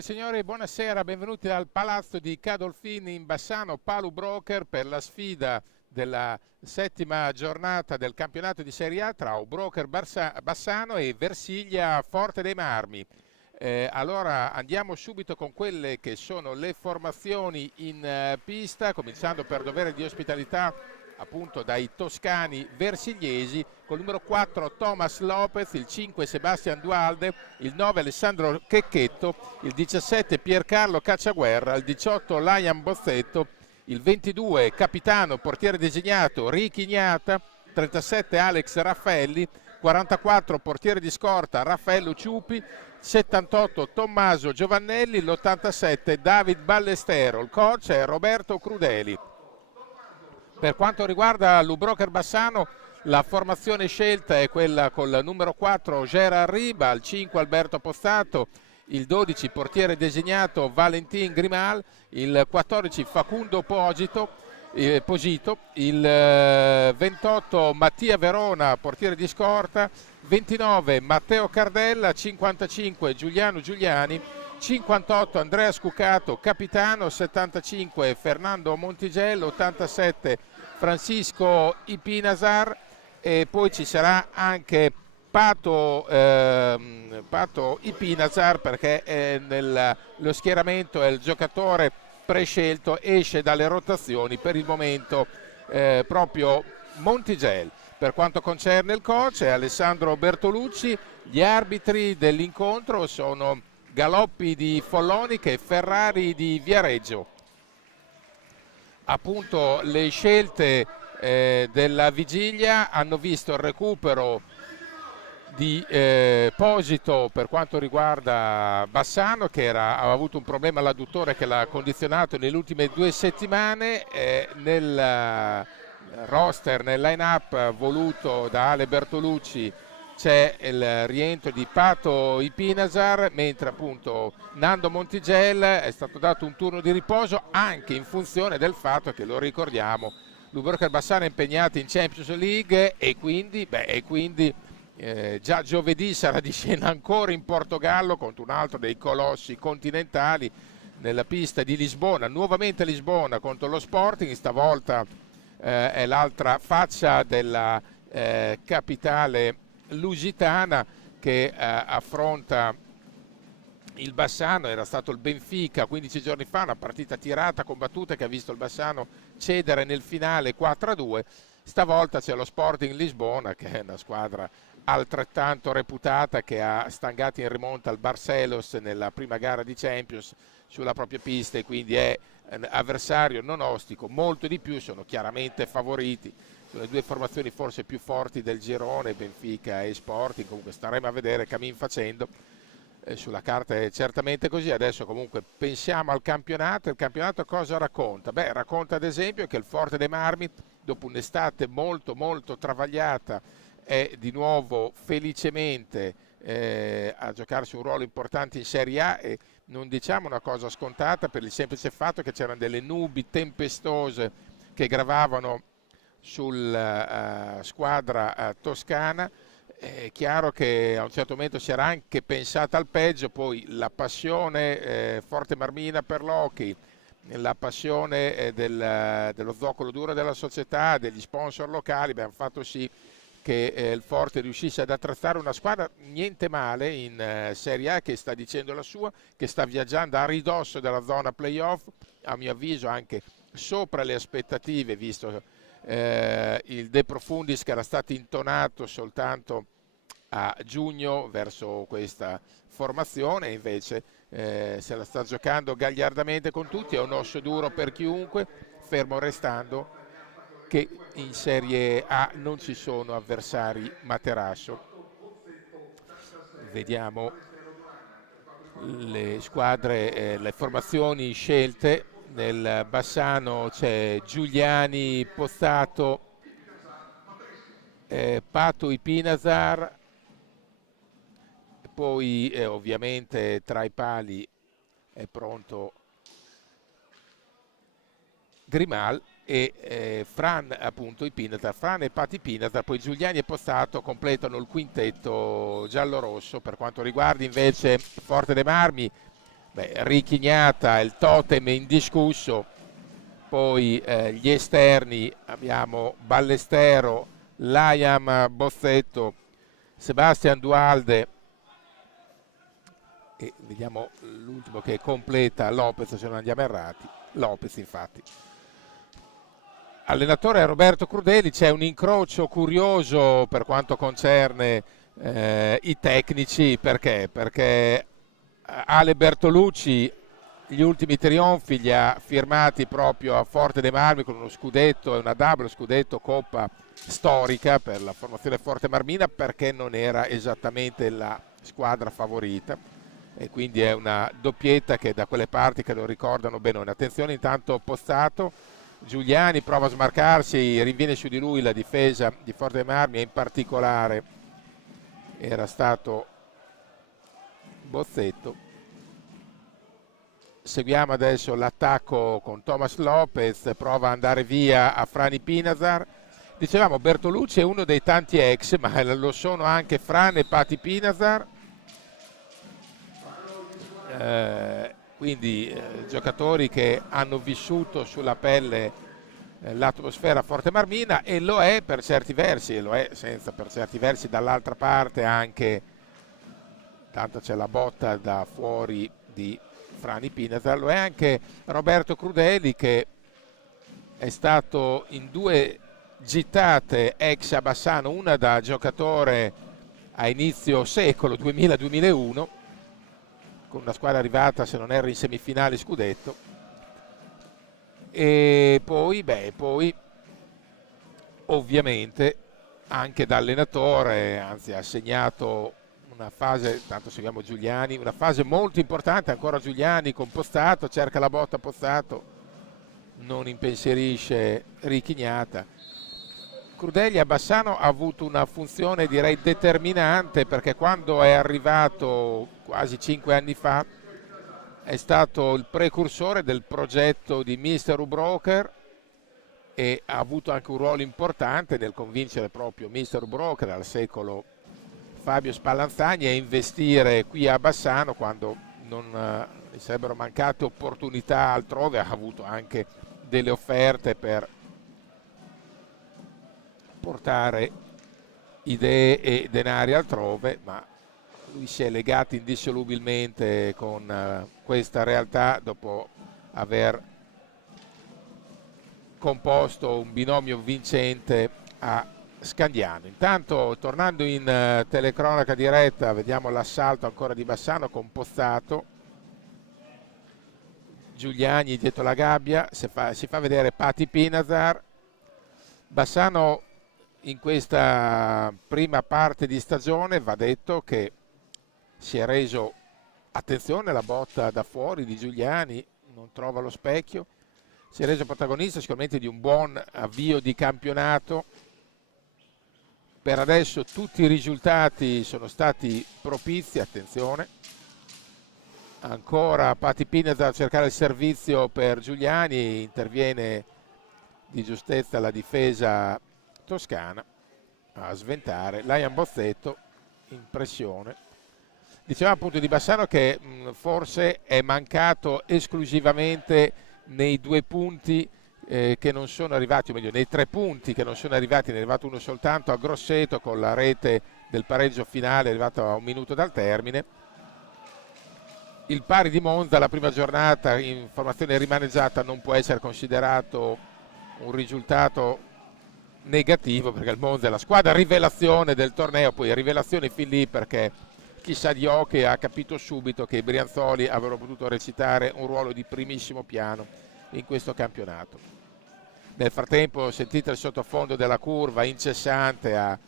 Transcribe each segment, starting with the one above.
Signore e signori, buonasera, benvenuti dal Palazzo di Cadolfini in Bassano, Palu Broker per la sfida della settima giornata del campionato di Serie A tra Broker Bassano e Versiglia Forte dei Marmi. Allora andiamo subito con quelle che sono le formazioni in pista, cominciando per dovere di ospitalità appunto dai toscani versigliesi, col numero 4 Thomas Lopez, il 5 Sebastian Dualde, il 9 Alessandro Checchetto, il 17 Piercarlo Cacciaguerra, il 18 Liam Bozzetto, il 22 capitano portiere designato Ricky Ignata, 37 Alex Raffaelli, 44 portiere di scorta Raffaello Ciupi, 78 Tommaso Giovannelli, l'87 David Ballestero, il coach è Roberto Crudeli. Per quanto riguarda l'Ubroker Bassano, la formazione scelta è quella col numero 4 Gerard Riba, il 5 Alberto Pozzato, il 12 portiere designato Valentin Grimal, il 14 Facundo Posito, il 28 Mattia Verona, portiere di scorta, 29 Matteo Cardella, 55 Giuliano Giuliani, 58 Andrea Scucato, capitano, 75 Fernando Montigello, 87 Francisco Ipinazar e poi ci sarà anche Pato Ipinazar perché lo schieramento è il giocatore prescelto, esce dalle rotazioni per il momento proprio Montigel. Per quanto concerne il coach è Alessandro Bertolucci, gli arbitri dell'incontro sono Galoppi di Follonica e Ferrari di Viareggio. Appunto le scelte della vigilia hanno visto il recupero di Posito per quanto riguarda Bassano che aveva avuto un problema all'adduttore che l'ha condizionato nelle ultime 2 settimane. Nel roster, nel line-up voluto da Ale Bertolucci c'è il rientro di Pato Ipinazar, mentre appunto Nando Montigel è stato dato un turno di riposo anche in funzione del fatto che, lo ricordiamo, l'Ubroker Bassano è impegnato in Champions League e quindi già giovedì sarà di scena ancora in Portogallo contro un altro dei colossi continentali nella pista di Lisbona, nuovamente Lisbona contro lo Sporting, stavolta è l'altra faccia della capitale lusitana che affronta il Bassano. Era stato il Benfica 15 giorni fa, una partita tirata, combattuta, che ha visto il Bassano cedere nel finale 4-2. Stavolta c'è lo Sporting Lisbona, che è una squadra altrettanto reputata, che ha stangato in rimonta al Barcelos nella prima gara di Champions sulla propria pista e quindi è un avversario non ostico, molto di più, sono chiaramente favoriti. Sono le 2 formazioni forse più forti del girone, Benfica e Sporting, comunque staremo a vedere cammin facendo. Sulla carta è certamente così. Adesso comunque pensiamo al campionato. Il campionato cosa racconta? Beh, racconta ad esempio che il Forte dei Marmi, dopo un'estate molto molto travagliata, è di nuovo felicemente a giocarsi un ruolo importante in Serie A, e non diciamo una cosa scontata per il semplice fatto che c'erano delle nubi tempestose che gravavano sulla squadra toscana. È chiaro che a un certo momento si era anche pensata al peggio, poi la passione forte marmina per l'hockey, la passione dello zoccolo duro della società, degli sponsor locali, hanno fatto sì che il Forte riuscisse ad attrezzare una squadra niente male in Serie A, che sta dicendo la sua, che sta viaggiando a ridosso della zona playoff, a mio avviso anche sopra le aspettative, visto il De Profundis che era stato intonato soltanto a giugno verso questa formazione, invece se la sta giocando gagliardamente con tutti. È un osso duro per chiunque, fermo restando che in Serie A non ci sono avversari materasso. Vediamo le squadre, le formazioni scelte. Nel Bassano c'è Giuliani, Pozzato, Pato Ipinazar, poi ovviamente tra i pali è pronto Grimal e Fran, appunto Ipinazar, Fran e Pati Ipinazar, poi Giuliani e Pozzato completano il quintetto giallorosso. Per quanto riguarda invece Forte dei Marmi, Richignata è il totem indiscusso, poi gli esterni abbiamo Ballestero, Liam Bozzetto, Sebastian Duhalde e vediamo l'ultimo che completa Lopez, se non andiamo errati, Lopez infatti. Allenatore Roberto Crudeli. C'è un incrocio curioso per quanto concerne i tecnici, perché Ale Bertolucci gli ultimi trionfi li ha firmati proprio a Forte dei Marmi con uno scudetto e una double scudetto coppa storica per la formazione Forte Marmina, perché non era esattamente la squadra favorita e quindi è una doppietta che da quelle parti che lo ricordano bene. Attenzione intanto Pozzato, Giuliani prova a smarcarsi, rinviene su di lui la difesa di Forte dei Marmi e in particolare era stato Bozzetto. Seguiamo adesso l'attacco con Thomas Lopez, prova ad andare via a Frani Pinazar. Dicevamo Bertolucci è uno dei tanti ex, ma lo sono anche Fran e Pati Pinazar, quindi giocatori che hanno vissuto sulla pelle l'atmosfera Forte Marmina, e lo è per certi versi, e lo è senza per certi versi dall'altra parte anche, tanto c'è la botta da fuori di Frani Pinazar, lo è anche Roberto Crudeli, che è stato in 2 gittate ex a Bassano, una da giocatore a inizio secolo 2000-2001 con una squadra arrivata, se non erro, in semifinale scudetto, e poi ovviamente anche da allenatore, anzi ha segnato una fase, tanto seguiamo Giuliani, una fase molto importante ancora Giuliani con Pozzato, cerca la botta Pozzato, non impensierisce Richignata. Crudeli a Bassano ha avuto una funzione direi determinante, perché quando è arrivato quasi 5 anni fa è stato il precursore del progetto di Mr. Broker e ha avuto anche un ruolo importante nel convincere proprio Mr. Broker al secolo Fabio Spallanzani a investire qui a Bassano quando non gli sarebbero mancate opportunità altrove. Ha avuto anche delle offerte per portare idee e denari altrove, ma lui si è legato indissolubilmente con questa realtà dopo aver composto un binomio vincente a Scandiano. Intanto, tornando in telecronaca diretta, vediamo l'assalto ancora di Bassano con Pozzato, Giuliani dietro la gabbia, si fa vedere Pati Pinazar. Bassano in questa prima parte di stagione, va detto che si è reso, attenzione la botta da fuori di Giuliani, non trova lo specchio, si è reso protagonista sicuramente di un buon avvio di campionato. Per adesso tutti i risultati sono stati propizi, attenzione, ancora Pati Pinazar a cercare il servizio per Giuliani, interviene di giustezza la difesa toscana a sventare Liam Bozzetto in pressione. Dicevamo appunto di Bassano che forse è mancato esclusivamente nei 2 punti che non sono arrivati, o meglio nei 3 punti che non sono arrivati, ne è arrivato uno soltanto a Grosseto con la rete del pareggio finale, è arrivato a 1 minuto dal termine. Il pari di Monza, la prima giornata in formazione rimaneggiata, non può essere considerato un risultato negativo, perché il Monza è la squadra rivelazione del torneo, poi rivelazione fin lì perché chissà di Oche ha capito subito che i Brianzoli avrebbero potuto recitare un ruolo di primissimo piano in questo campionato. Nel frattempo sentite il sottofondo della curva incessante a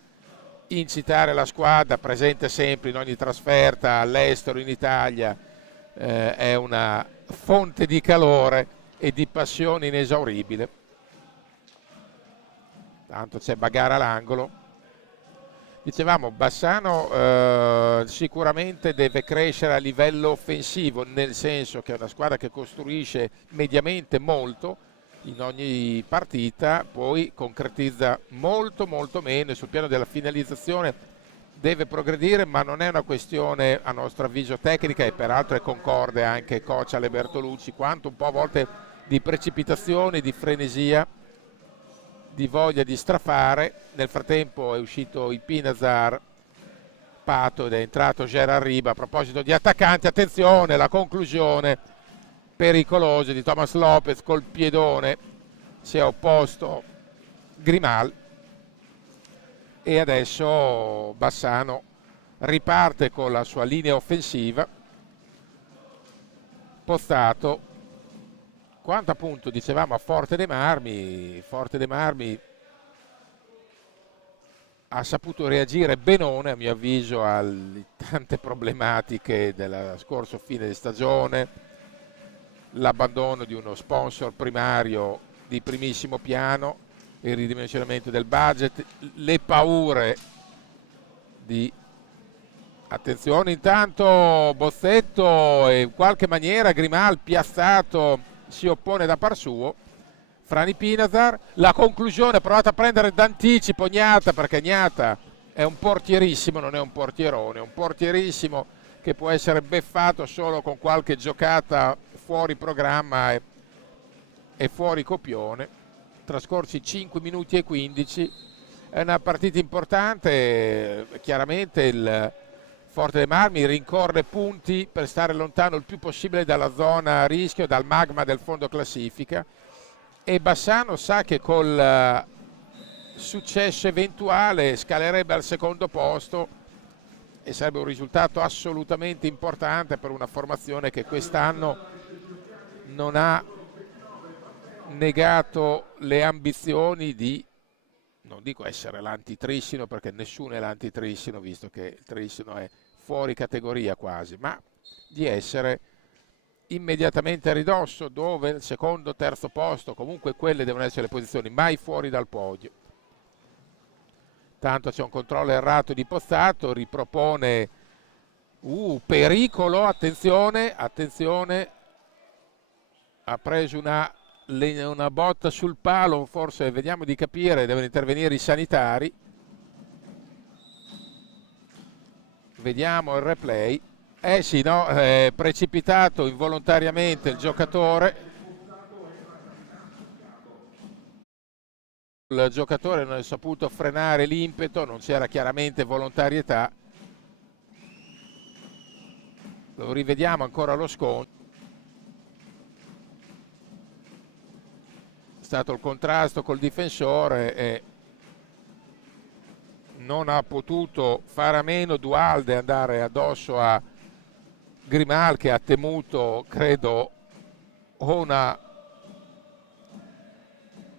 incitare la squadra, presente sempre in ogni trasferta all'estero, in Italia, è una fonte di calore e di passione inesauribile. Tanto c'è Bagara all'angolo. Dicevamo, Bassano sicuramente deve crescere a livello offensivo, nel senso che è una squadra che costruisce mediamente molto in ogni partita, poi concretizza molto meno, e sul piano della finalizzazione deve progredire, ma non è una questione a nostro avviso tecnica, e peraltro è concorde anche il coach Ale Bertolucci, quanto un po' a volte di precipitazione, di frenesia, di voglia di strafare. Nel frattempo è uscito il Pinazar Pato ed è entrato Gerard Riba. A proposito di attaccanti, attenzione, la conclusione pericolosa di Thomas Lopez col piedone, si è opposto Grimal, e adesso Bassano riparte con la sua linea offensiva. Pozzato, quanto appunto dicevamo a Forte dei Marmi ha saputo reagire benone, a mio avviso, alle tante problematiche della scorsa fine di stagione, l'abbandono di uno sponsor primario di primissimo piano, il ridimensionamento del budget, le paure di... Attenzione intanto Bozzetto, e in qualche maniera Grimal piazzato si oppone da par suo. Frani Pinazar, la conclusione, ha provato a prendere d'anticipo Gnata, perché Gnata è un portierissimo, non è un portierone, è un portierissimo che può essere beffato solo con qualche giocata fuori programma e fuori copione. Trascorsi 5 minuti e 15, è una partita importante. Chiaramente il Forte dei Marmi rincorre punti per stare lontano il più possibile dalla zona a rischio, dal magma del fondo classifica, e Bassano sa che col successo eventuale scalerebbe al secondo posto, e sarebbe un risultato assolutamente importante per una formazione che quest'anno non ha negato le ambizioni di, non dico essere l'antitrissino, perché nessuno è l'antitrissino, visto che il trissino è fuori categoria quasi, ma di essere immediatamente a ridosso, dove il secondo, terzo posto, comunque quelle devono essere le posizioni, mai fuori dal podio. Tanto c'è un controllo errato di Pozzato, ripropone, pericolo, attenzione, ha preso una botta sul palo, forse, vediamo di capire, devono intervenire i sanitari. Vediamo il replay. Sì, no, è precipitato involontariamente il giocatore. Il giocatore non ha saputo frenare l'impeto, non c'era chiaramente volontarietà. Lo rivediamo ancora lo scontro. È stato il contrasto col difensore e non ha potuto fare a meno Duhalde andare addosso a Grimal, che ha temuto, credo, una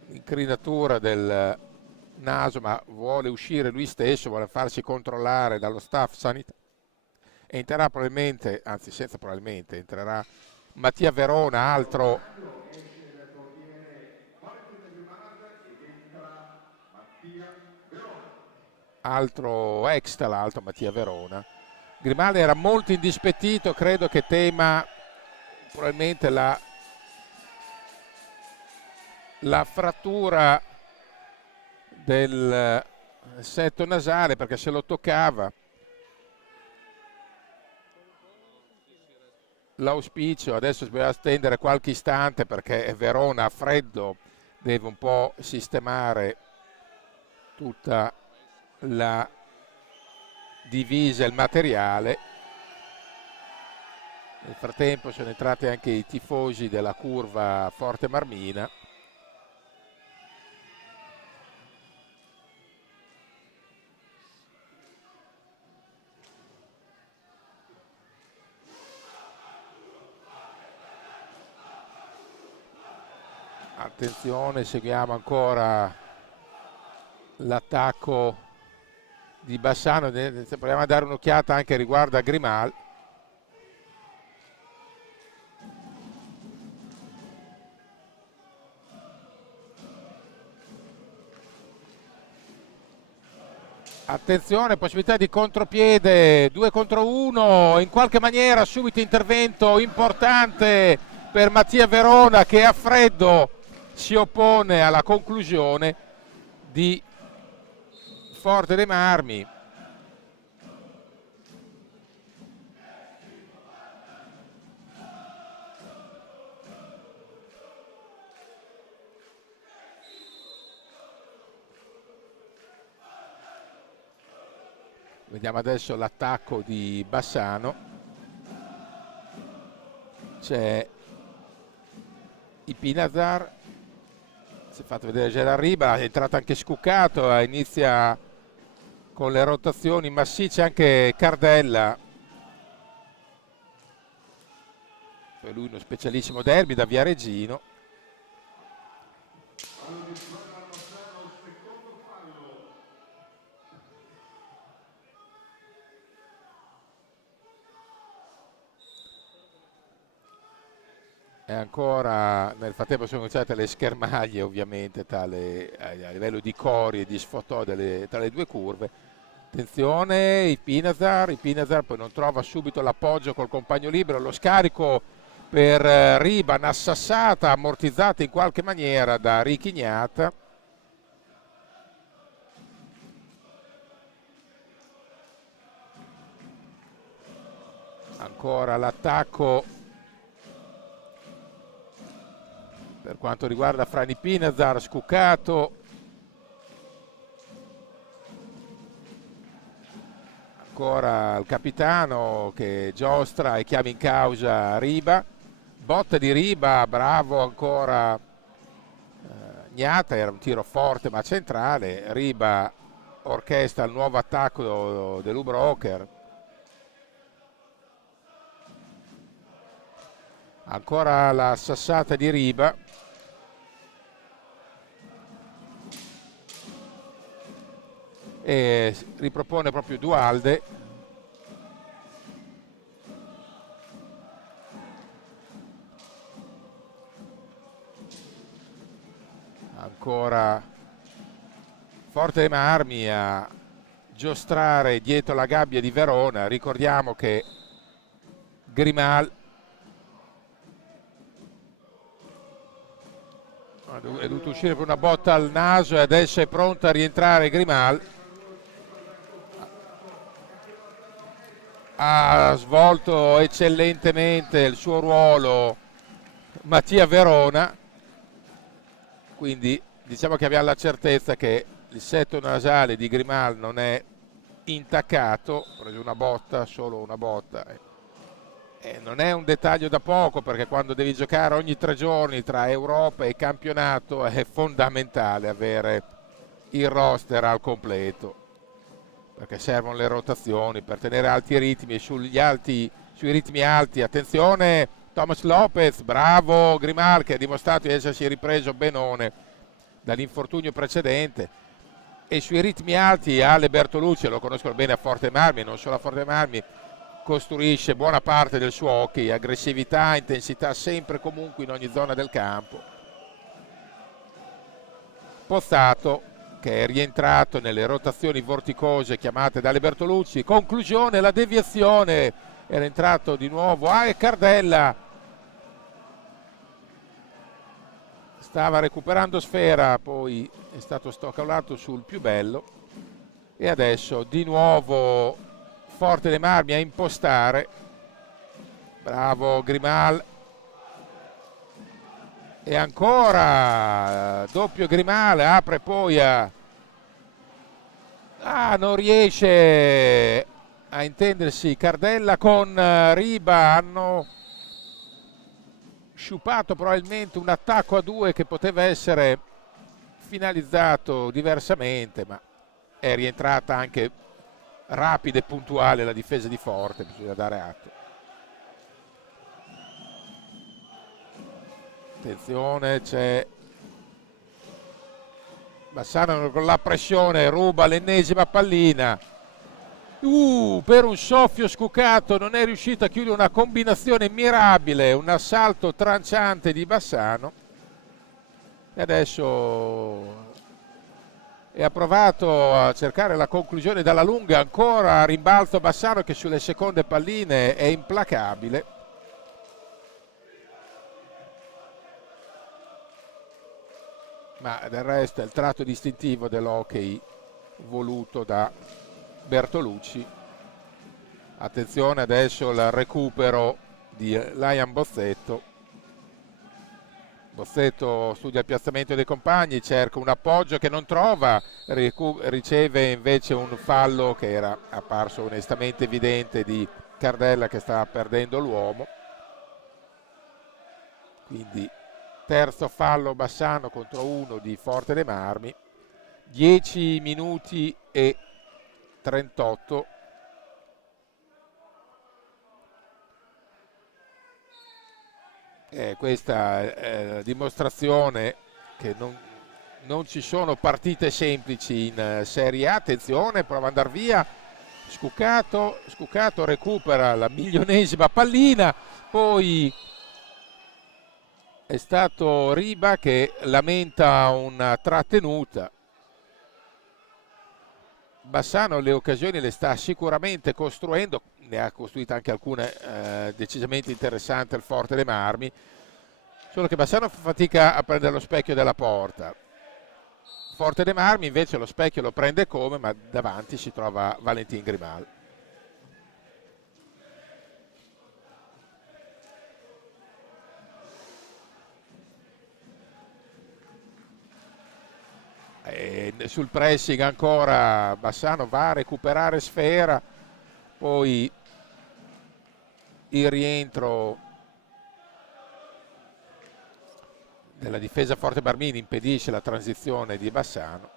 incrinatura del naso, ma vuole uscire lui stesso, vuole farsi controllare dallo staff sanitario. Entrerà probabilmente, anzi senza probabilmente, entrerà Mattia Verona, altro ex, tra l'altro, Mattia Verona. Grimaldi era molto indispettito, credo che tema probabilmente la frattura del setto nasale, perché se lo toccava. L'auspicio adesso bisogna attendere qualche istante, perché Verona a freddo deve un po' sistemare tutta la divisa, il materiale. Nel frattempo sono entrati anche i tifosi della curva Forte Marmina. Attenzione, seguiamo ancora l'attacco di Bassano. Proviamo a dare un'occhiata anche riguardo a Grimal. Attenzione, possibilità di contropiede, 2 contro 1, in qualche maniera subito intervento importante per Mattia Verona, che a freddo si oppone alla conclusione di Forte dei Marmi. Vediamo adesso l'attacco di Bassano. C'è Ipinazar, si è fatto vedere già da Riba, è entrato anche Scuccato, inizia con le rotazioni massicce anche Cardella. Per lui uno specialissimo derby da Viareggino. E ancora nel frattempo sono cominciate le schermaglie ovviamente a livello di cori e di sfotò tra le due curve. Attenzione, Ipinazar poi non trova subito l'appoggio col compagno libero, lo scarico per Riba, una sassata ammortizzata in qualche maniera da Richignata. Ancora l'attacco per quanto riguarda Frani Pinazar, Scuccato. Ancora il capitano che giostra e chiama in causa Riba. Botta di Riba, bravo ancora Gnata, era un tiro forte ma centrale. Riba orchestra il nuovo attacco dell'Ubroker. Ancora la sassata di Riba. E ripropone proprio Dualde. Ancora Forte dei Marmi a giostrare dietro la gabbia di Verona. Ricordiamo che Grimal è dovuto uscire per una botta al naso e adesso è pronto a rientrare Grimal. Ha svolto eccellentemente il suo ruolo Mattia Verona, quindi diciamo che abbiamo la certezza che il setto nasale di Grimal non è intaccato. Ha preso una botta, solo una botta, e non è un dettaglio da poco, perché quando devi giocare ogni 3 giorni tra Europa e campionato è fondamentale avere il roster al completo, perché servono le rotazioni per tenere alti i ritmi. Sui ritmi alti, attenzione Thomas Lopez, bravo Grimal che ha dimostrato di essersi ripreso benone dall'infortunio precedente. E sui ritmi alti Ale Bertolucci, lo conoscono bene a Forte Marmi, non solo a Forte Marmi, costruisce buona parte del suo hockey, aggressività, intensità sempre e comunque in ogni zona del campo. Pozzato che è rientrato nelle rotazioni vorticose chiamate dalle Bertolucci. Conclusione, la deviazione, era entrato di nuovo e Cardella stava recuperando sfera, poi è stato stoccolato sul più bello e adesso di nuovo Forte dei Marmi a impostare. Bravo Grimal. E ancora doppio Grimal, apre poi non riesce a intendersi Cardella con Riba. Hanno sciupato probabilmente un attacco a 2 che poteva essere finalizzato diversamente, ma è rientrata anche rapida e puntuale la difesa di Forte, bisogna dare atto. Attenzione, c'è Bassano con la pressione, ruba l'ennesima pallina. Per un soffio Scuccato non è riuscito a chiudere una combinazione mirabile, un assalto tranciante di Bassano. E adesso ha provato a cercare la conclusione dalla lunga, ancora a rimbalzo Bassano che sulle seconde palline è implacabile. Ma del resto è il tratto distintivo dell'hockey voluto da Bertolucci. Attenzione adesso al recupero di Liam Bozzetto. Bozzetto studia il piazzamento dei compagni, cerca un appoggio che non trova, riceve invece un fallo che era apparso onestamente evidente di Cardella, che stava perdendo l'uomo. Quindi terzo fallo Bassano contro 1 di Forte dei Marmi. 10 minuti e 38. Questa è la dimostrazione che non ci sono partite semplici in Serie A. Attenzione, prova ad andare via Scuccato recupera la milionesima pallina, poi è stato Riba che lamenta una trattenuta. Bassano le occasioni le sta sicuramente costruendo, ne ha costruite anche alcune decisamente interessanti al Forte dei Marmi, solo che Bassano fa fatica a prendere lo specchio della porta. Forte dei Marmi invece lo specchio lo prende come, ma davanti si trova Valentin Grimal. E sul pressing ancora Bassano va a recuperare Sfera, poi il rientro della difesa Forte Barmini impedisce la transizione di Bassano.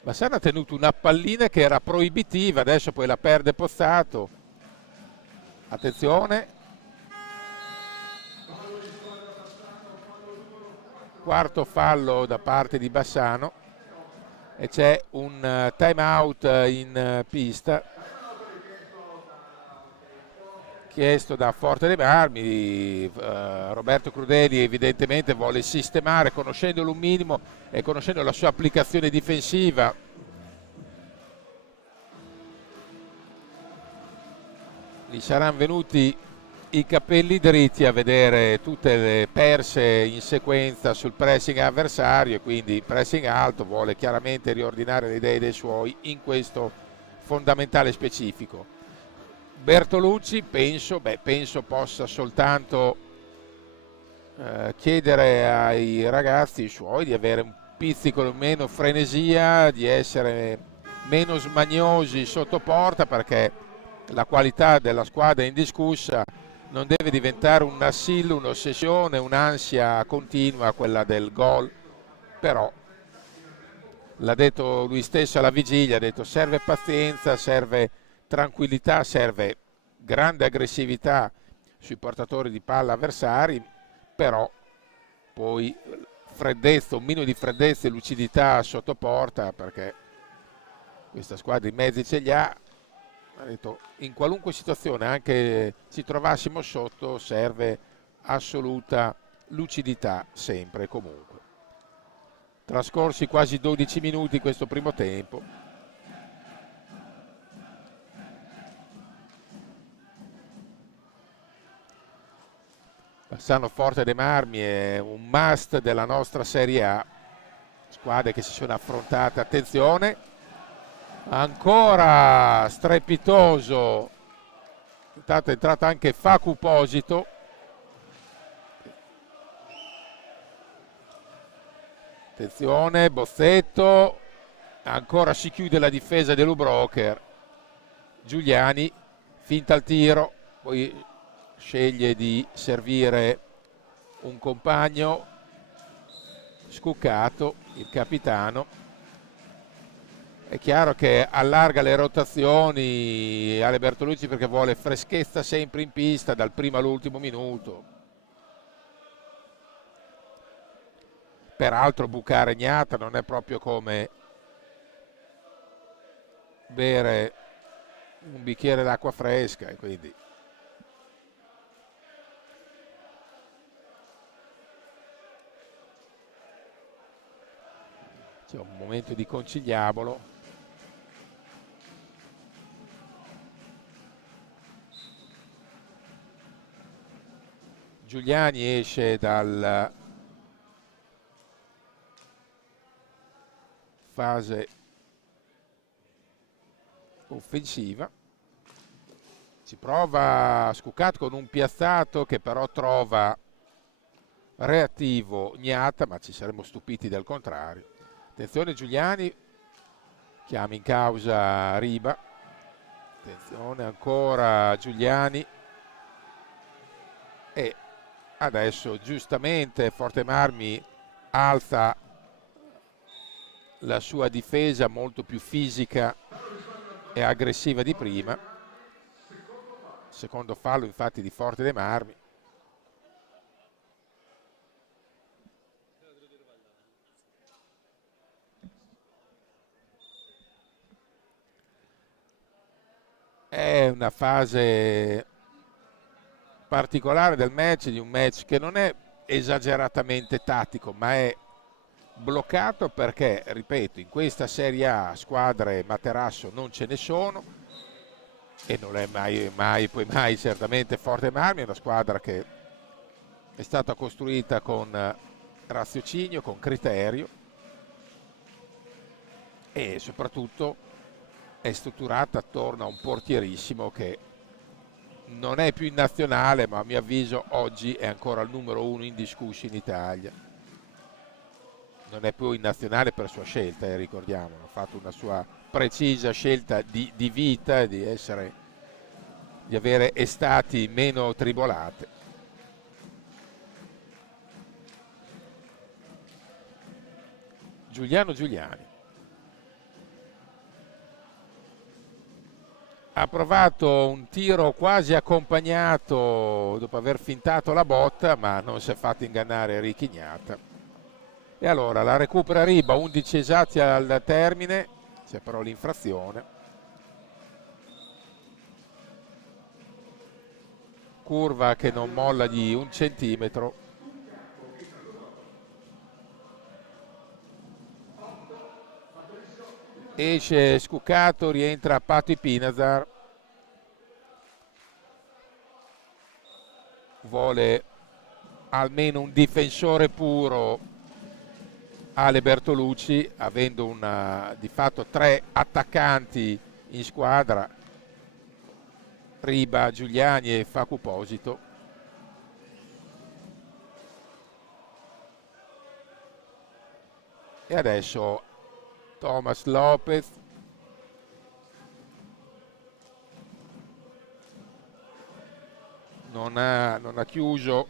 Bassano ha tenuto una pallina che era proibitiva, adesso poi la perde Pozzato. Attenzione, quarto fallo da parte di Bassano e c'è un time out in pista chiesto da Forte dei Marmi. Roberto Crudeli evidentemente vuole sistemare, conoscendolo un minimo e conoscendo la sua applicazione difensiva. Gli saranno venuti i capelli dritti a vedere tutte le perse in sequenza sul pressing avversario, e quindi pressing alto, vuole chiaramente riordinare le idee dei suoi in questo fondamentale specifico. Bertolucci penso possa soltanto chiedere ai ragazzi suoi di avere un pizzico meno frenesia, di essere meno smaniosi sotto porta, perché la qualità della squadra è indiscussa, non deve diventare un assillo, un'ossessione, un'ansia continua quella del gol. Però l'ha detto lui stesso alla vigilia, ha detto serve pazienza, serve tranquillità, serve grande aggressività sui portatori di palla avversari, però poi freddezza, un minimo di freddezza e lucidità sotto porta, perché questa squadra i mezzi ce li ha. Ha detto in qualunque situazione, anche ci trovassimo sotto, serve assoluta lucidità sempre e comunque. Trascorsi quasi 12 minuti questo primo tempo. Bassano Forte dei Marmi è un must della nostra Serie A, squadre che si sono affrontate. Attenzione, ancora strepitoso, intanto è entrato anche Facu Posito. Attenzione, Bozzetto, ancora si chiude la difesa dell'Ubroker. Giuliani finta il tiro, poi sceglie di servire un compagno, Scuccato, il capitano. È chiaro che allarga le rotazioni Ale Bertolucci perché vuole freschezza sempre in pista dal primo all'ultimo minuto. Peraltro bucare Gnata non è proprio come bere un bicchiere d'acqua fresca, e quindi c'è un momento di conciliabolo. Giuliani esce dal fase offensiva. Si prova Scuccato con un piazzato che però trova reattivo Gnata, ma ci saremmo stupiti del contrario. Attenzione Giuliani, chiama in causa Riba. Attenzione ancora Giuliani. E adesso giustamente Forte Marmi alza la sua difesa molto più fisica e aggressiva di prima. Secondo fallo infatti di Forte dei Marmi. È una fase particolare del match, di un match che non è esageratamente tattico, ma è bloccato perché, ripeto, in questa Serie A squadre materasso non ce ne sono e non è poi mai certamente Forte Marmi, è una squadra che è stata costruita con raziocinio, con criterio e soprattutto è strutturata attorno a un portierissimo che non è più in nazionale, ma a mio avviso oggi è ancora il numero uno indiscusso in Italia. Non è più in nazionale per sua scelta, ricordiamo, ha fatto una sua precisa scelta di vita, di avere estati meno tribolate. Giuliano Giuliani ha provato un tiro quasi accompagnato dopo aver fintato la botta, ma non si è fatto ingannare Ricky Gnata. E allora la recupera Riba, 11 esatti al termine, c'è però l'infrazione. Curva che non molla di 1 centimetro. Esce Scuccato, rientra Patti Pinazar. Vuole almeno un difensore puro Ale Bertolucci, avendo di fatto 3 attaccanti in squadra, Riba, Giuliani e Facu Posito. E adesso Thomas Lopez non ha chiuso.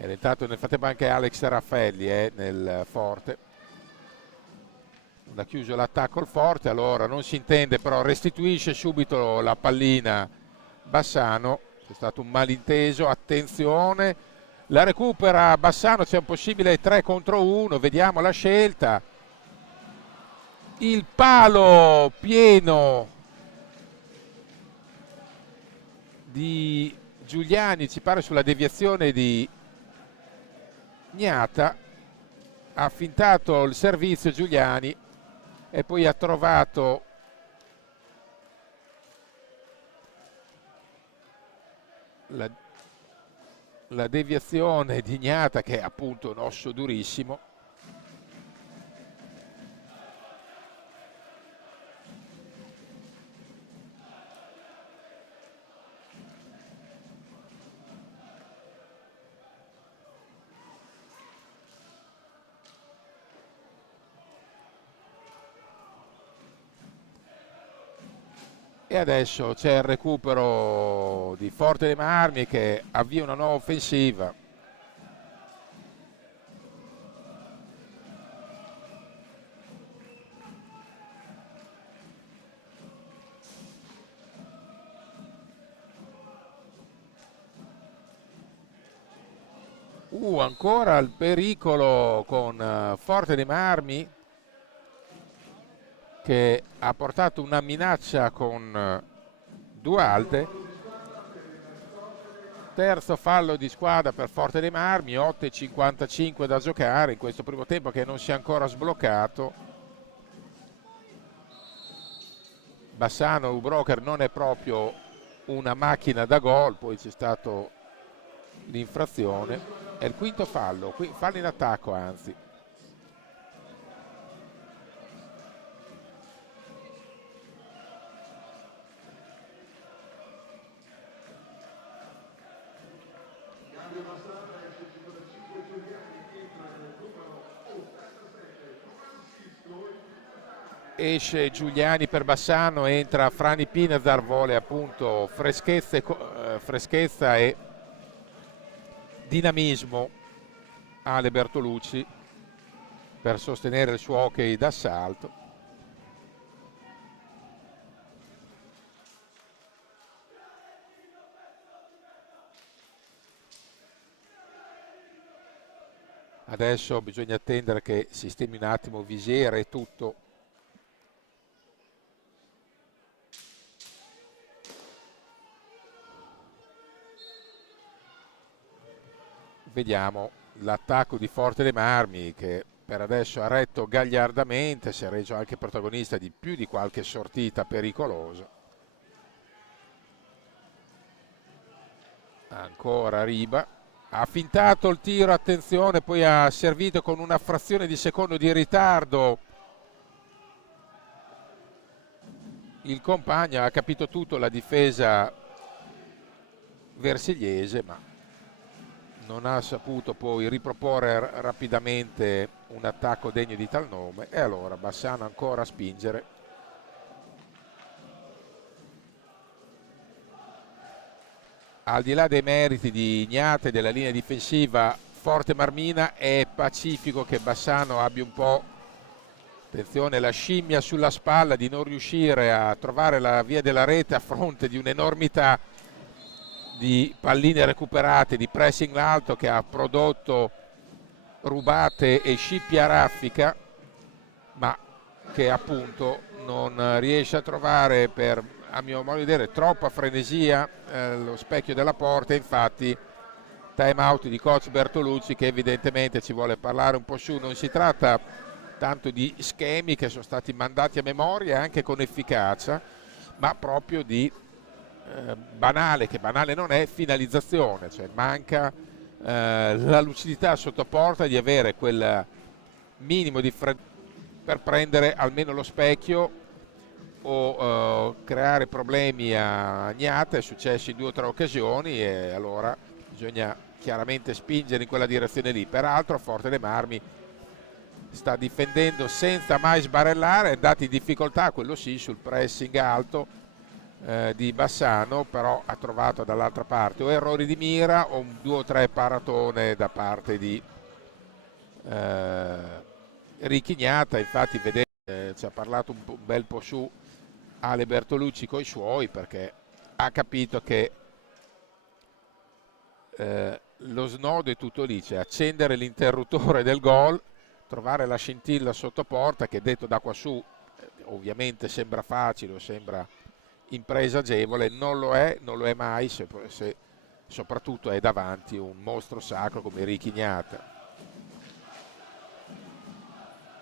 Era entrato nel frattempo anche Alex Raffaelli nel Forte. Non ha chiuso l'attacco il Forte, allora non si intende, però restituisce subito la pallina Bassano. C'è stato un malinteso, attenzione. La recupera Bassano, c'è un possibile 3 contro 1, vediamo la scelta. Il palo pieno di Giuliani, ci pare sulla deviazione di Gnata, ha fintato il servizio Giuliani e poi ha trovato la deviazione di Gnata, che è appunto un osso durissimo. E adesso c'è il recupero di Forte dei Marmi che avvia una nuova offensiva. Ancora il pericolo con Forte dei Marmi, che ha portato una minaccia con Dualde. Terzo fallo di squadra per Forte dei Marmi, 8:55 da giocare in questo primo tempo che non si è ancora sbloccato. Bassano Ubroker non è proprio una macchina da gol, poi c'è stato l'infrazione. È il quinto fallo, fallo in attacco anzi. esce Giuliani per Bassano, entra Frani Pinazar, vuole appunto freschezza e dinamismo Ale Bertolucci per sostenere il suo hockey d'assalto. Adesso bisogna attendere che sistemi un attimo visiera e tutto. Vediamo l'attacco di Forte dei Marmi, che per adesso ha retto gagliardamente, si è reso anche protagonista di più di qualche sortita pericolosa. Ancora Riba. Ha fintato il tiro, attenzione, poi ha servito con una frazione di secondo di ritardo. Il compagno ha capito tutto, la difesa versigliese, ma non ha saputo poi riproporre rapidamente un attacco degno di tal nome. E allora Bassano ancora a spingere. Al di là dei meriti di Ignate e della linea difensiva, Forte Marmina, è pacifico che Bassano abbia un po', attenzione, la scimmia sulla spalla di non riuscire a trovare la via della rete a fronte di un'enormità di palline recuperate, di pressing alto che ha prodotto rubate e scippia a raffica, ma che appunto non riesce a trovare, per a mio modo di vedere, troppa frenesia lo specchio della porta. Infatti time out di coach Bertolucci, che evidentemente ci vuole parlare un po' su. Non si tratta tanto di schemi che sono stati mandati a memoria anche con efficacia, ma proprio di banale, che banale non è, finalizzazione, cioè manca la lucidità sotto porta di avere quel minimo di per prendere almeno lo specchio o creare problemi a Ignate. È successo in 2 o 3 occasioni e allora bisogna chiaramente spingere in quella direzione lì. Peraltro Forte dei Marmi sta difendendo senza mai sbarellare, è andato in difficoltà, quello sì, sul pressing alto di Bassano, però ha trovato dall'altra parte o errori di mira o 2 o 3 paratone da parte di Ricky Ignata. Infatti vedete, ci ha parlato un bel po' su Ale Bertolucci coi suoi, perché ha capito che lo snodo è tutto lì, cioè accendere l'interruttore del gol, trovare la scintilla sotto porta, che detto da qua su ovviamente sembra facile o sembra impresa agevole, non lo è mai se soprattutto è davanti un mostro sacro come Ricky Ignata.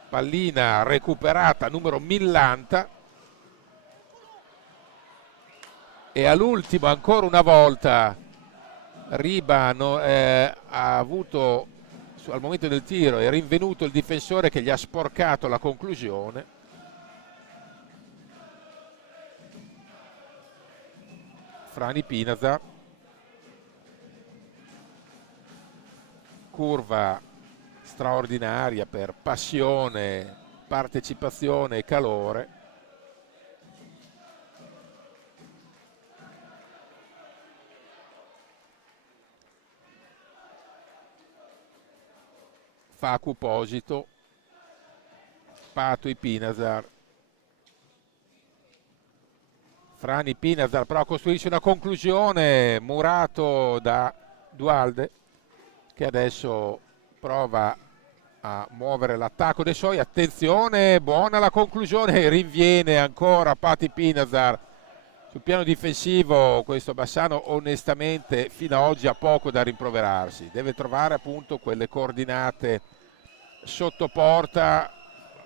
Pallina recuperata numero 1000 e all'ultimo ancora una volta Riba ha avuto al momento del tiro, è rinvenuto il difensore che gli ha sporcato la conclusione. Frani Pinazar, curva straordinaria per passione, partecipazione e calore. Facu Posito, Pato e Pinazar. Frani Pinazar però costruisce una conclusione, murato da Dualde, che adesso prova a muovere l'attacco dei suoi. Attenzione, buona la conclusione, rinviene ancora Pati Pinazar. Sul piano difensivo questo Bassano onestamente fino ad oggi ha poco da rimproverarsi, deve trovare appunto quelle coordinate sotto porta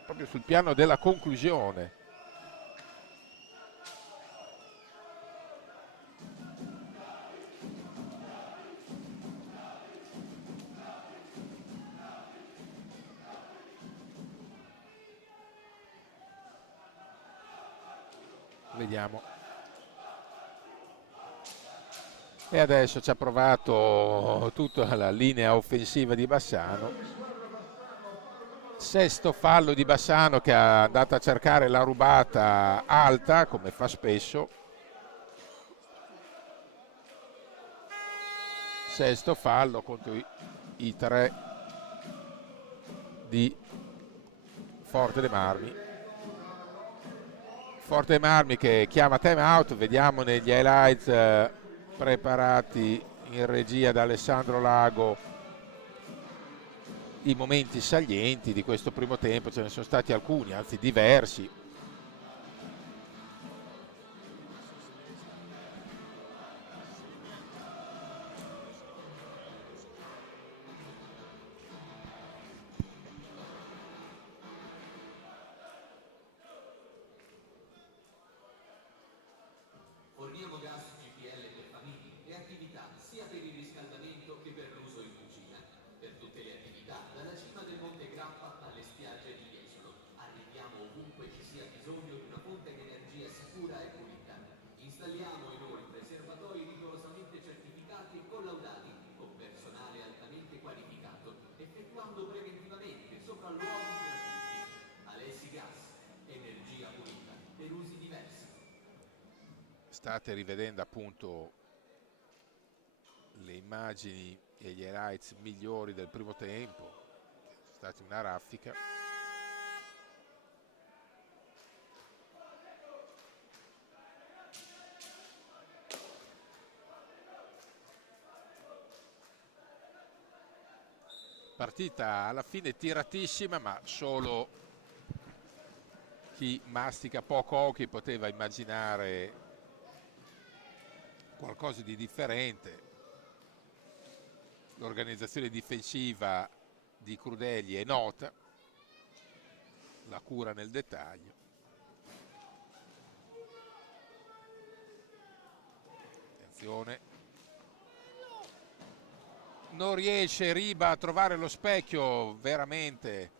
proprio sul piano della conclusione. Vediamo. E adesso ci ha provato tutta la linea offensiva di Bassano. Sesto fallo di Bassano, che è andato a cercare la rubata alta come fa spesso. Sesto fallo contro i tre di Forte dei Marmi. Forte dei Marmi che chiama time out, vediamo negli highlights preparati in regia da Alessandro Lago i momenti salienti di questo primo tempo. Ce ne sono stati alcuni, anzi diversi. Forniamo gas GPL per famiglie e attività sia per il riscaldamento che per l'uso in cucina. Per tutte le attività, dalla cima del Monte Grappa alle spiagge di Jesolo. Arriviamo ovunque ci sia bisogno di una fonte di energia sicura e pulita. Installiamo inoltre serbatoi rigorosamente certificati e collaudati, con personale altamente qualificato, effettuando preventivamente sopralluoghi gratuiti. Alessi Gas, energia pulita per usi diversi. State rivedendo appunto le immagini e gli highlights migliori del primo tempo, è stata una raffica. Partita alla fine tiratissima, ma solo chi mastica poco occhi poteva immaginare qualcosa di differente. L'organizzazione difensiva di Crudeli è nota, la cura nel dettaglio. Attenzione. Non riesce Riba a trovare lo specchio, veramente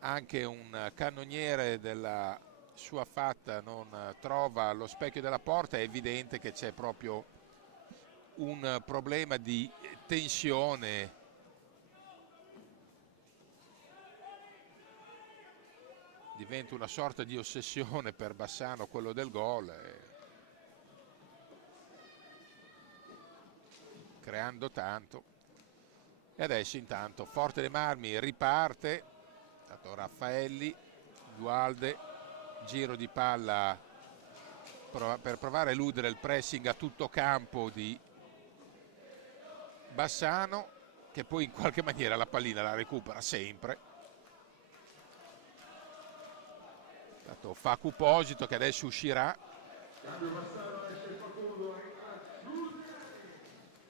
anche un cannoniere della sua fatta non trova lo specchio della porta. È evidente che c'è proprio un problema di tensione diventa una sorta di ossessione per Bassano quello del gol, creando tanto. E adesso intanto Forte dei Marmi riparte, stato Raffaelli, Dualde, giro di palla per provare a eludere il pressing a tutto campo di Bassano, che poi in qualche maniera la pallina la recupera sempre. Stato Facu Posito che adesso uscirà.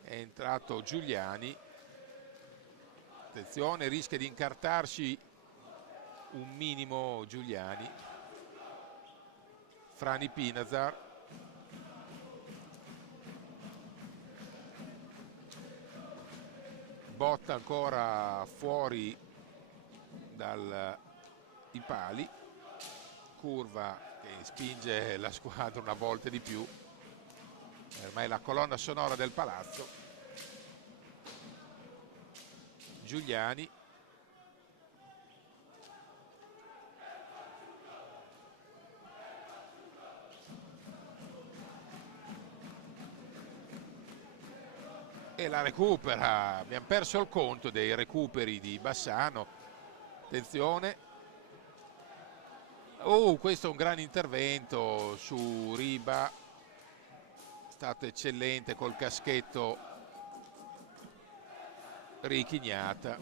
È entrato Giuliani. Attenzione, rischia di incartarsi un minimo Giuliani. Frani Pinazar. Botta ancora fuori dai pali. Curva che spinge la squadra una volta di più. Ormai la colonna sonora del palazzo. Giuliani. E la recupera. Abbiamo perso il conto dei recuperi di Bassano. Attenzione. Questo è un gran intervento su Riba. È stato eccellente col caschetto Richignata,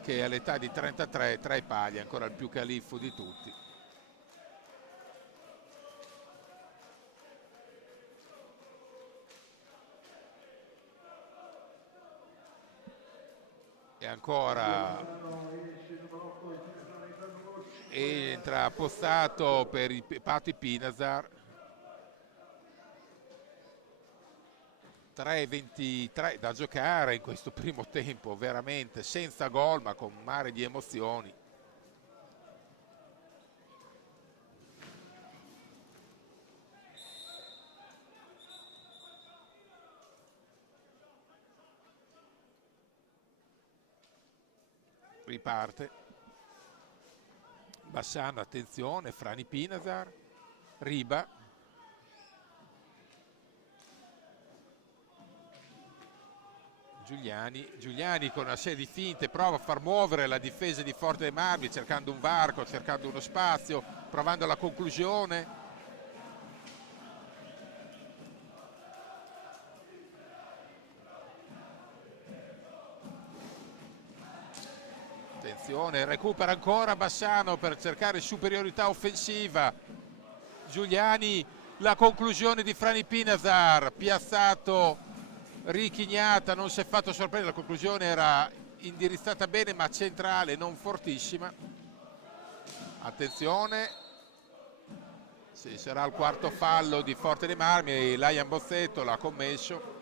che all'età di 33 tra i pali è ancora il più califfo di tutti. E ancora entra Pozzato per i Pati Pinazar. 3-23 da giocare in questo primo tempo, veramente senza gol ma con un mare di emozioni. riparte Bassano, attenzione, Frani Pinazar, Riba, Giuliani con una serie di finte prova a far muovere la difesa di Forte dei Marmi, cercando un varco, cercando uno spazio, provando la conclusione. Attenzione, recupera ancora Bassano per cercare superiorità offensiva. Giuliani, la conclusione di Frani Pinazar, piazzato Richignata, non si è fatto sorprendere, la conclusione era indirizzata bene ma centrale, non fortissima. Attenzione, sì, sarà il quarto fallo di Forte dei Marmi e Laian Bozzetto l'ha commesso.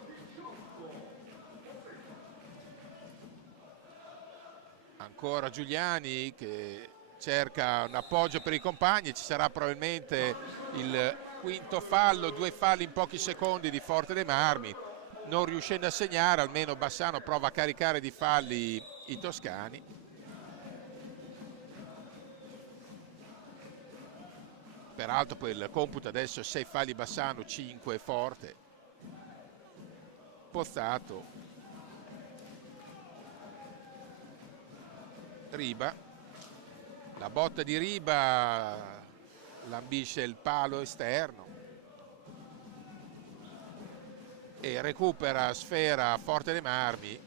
Ancora Giuliani che cerca un appoggio per i compagni, ci sarà probabilmente il quinto fallo, 2 falli in pochi secondi di Forte dei Marmi. Non riuscendo a segnare, almeno Bassano prova a caricare di falli i toscani. Peraltro poi il computo adesso 6 falli Bassano, 5 Forte. Pozzato, Riba, la botta di Riba lambisce il palo esterno e recupera sfera Forte dei Marmi.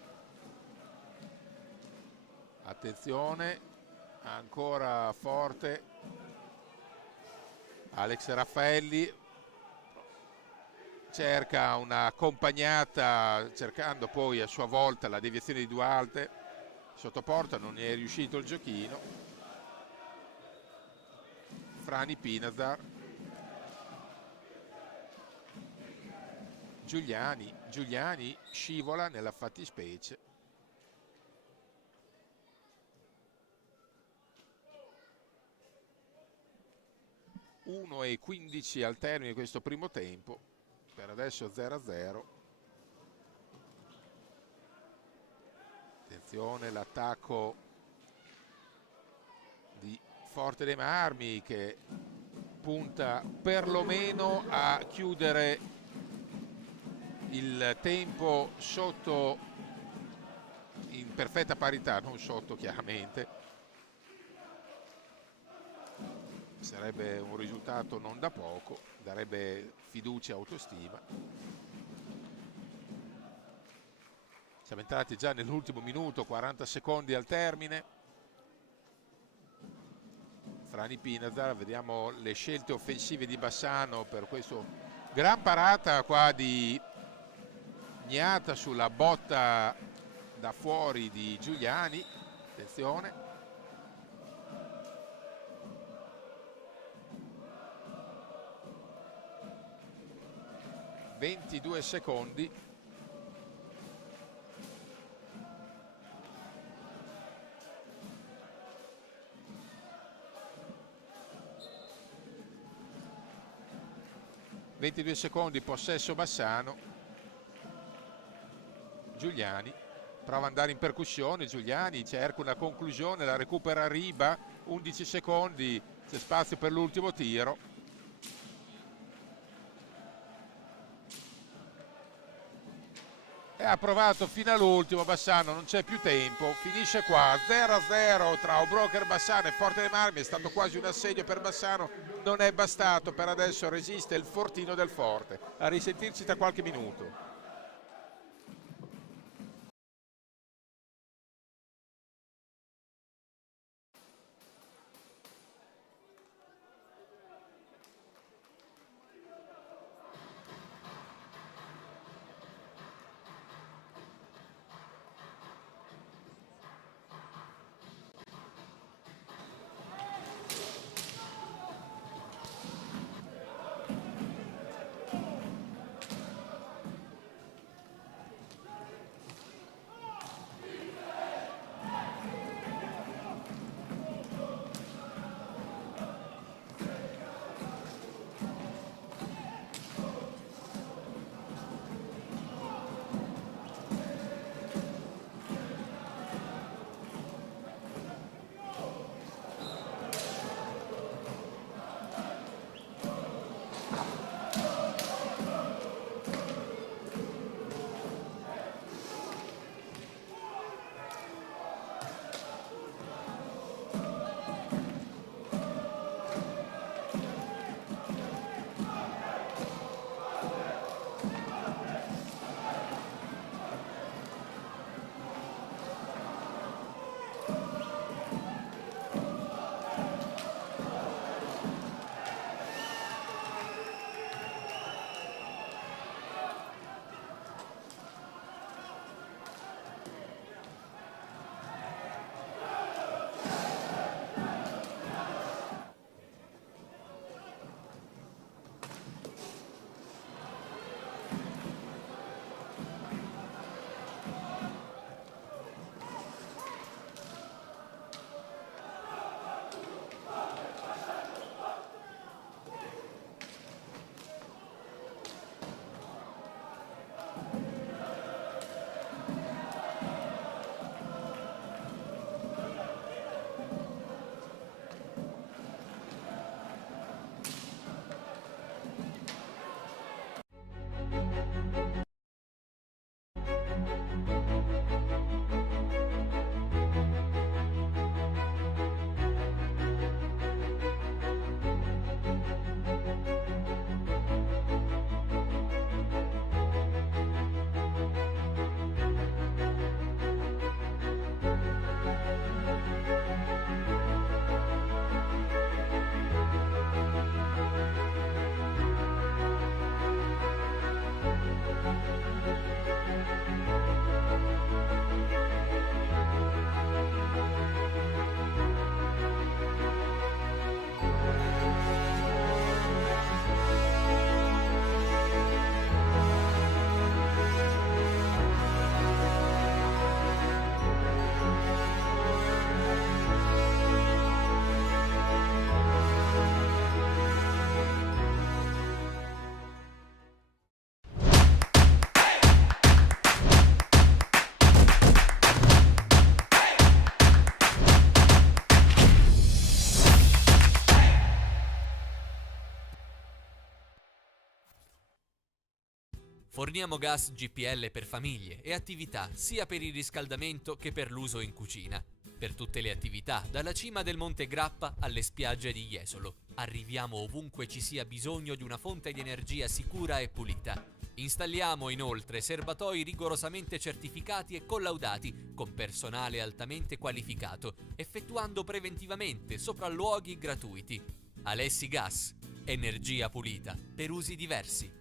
Attenzione, ancora Forte, Alex Raffaelli cerca una accompagnata, cercando poi a sua volta la deviazione di Duarte sotto porta, non è riuscito il giochino. Frani Pinazar, Giuliani scivola nella fattispecie. (1:15 al termine di questo primo tempo, per adesso 0-0. Attenzione l'attacco di Forte dei Marmi che punta perlomeno a chiudere il tempo sotto, in perfetta parità, non sotto chiaramente. Sarebbe un risultato non da poco, darebbe fiducia e autostima. Siamo entrati già nell'ultimo minuto, 40 secondi al termine. Frani Pinazar, vediamo le scelte offensive di Bassano per questo gran parata qua di Gnata sulla botta da fuori di Giuliani. Attenzione. (22 secondi). (22 secondi), possesso Bassano. Giuliani prova ad andare in percussione, Giuliani cerca una conclusione, la recupera Riba, 11 secondi, c'è spazio per l'ultimo tiro. E ha provato fino all'ultimo Bassano, non c'è più tempo, finisce qua, 0-0 tra Obroker Bassano e Forte dei Marmi. È stato quasi un assedio per Bassano, non è bastato, per adesso resiste il fortino del Forte. A risentirci tra qualche minuto. Forniamo gas GPL per famiglie e attività sia per il riscaldamento che per l'uso in cucina. Per tutte le attività, dalla cima del Monte Grappa alle spiagge di Jesolo. Arriviamo ovunque ci sia bisogno di una fonte di energia sicura e pulita. Installiamo inoltre serbatoi rigorosamente certificati e collaudati con personale altamente qualificato, effettuando preventivamente sopralluoghi gratuiti. Alessi Gas, energia pulita per usi diversi.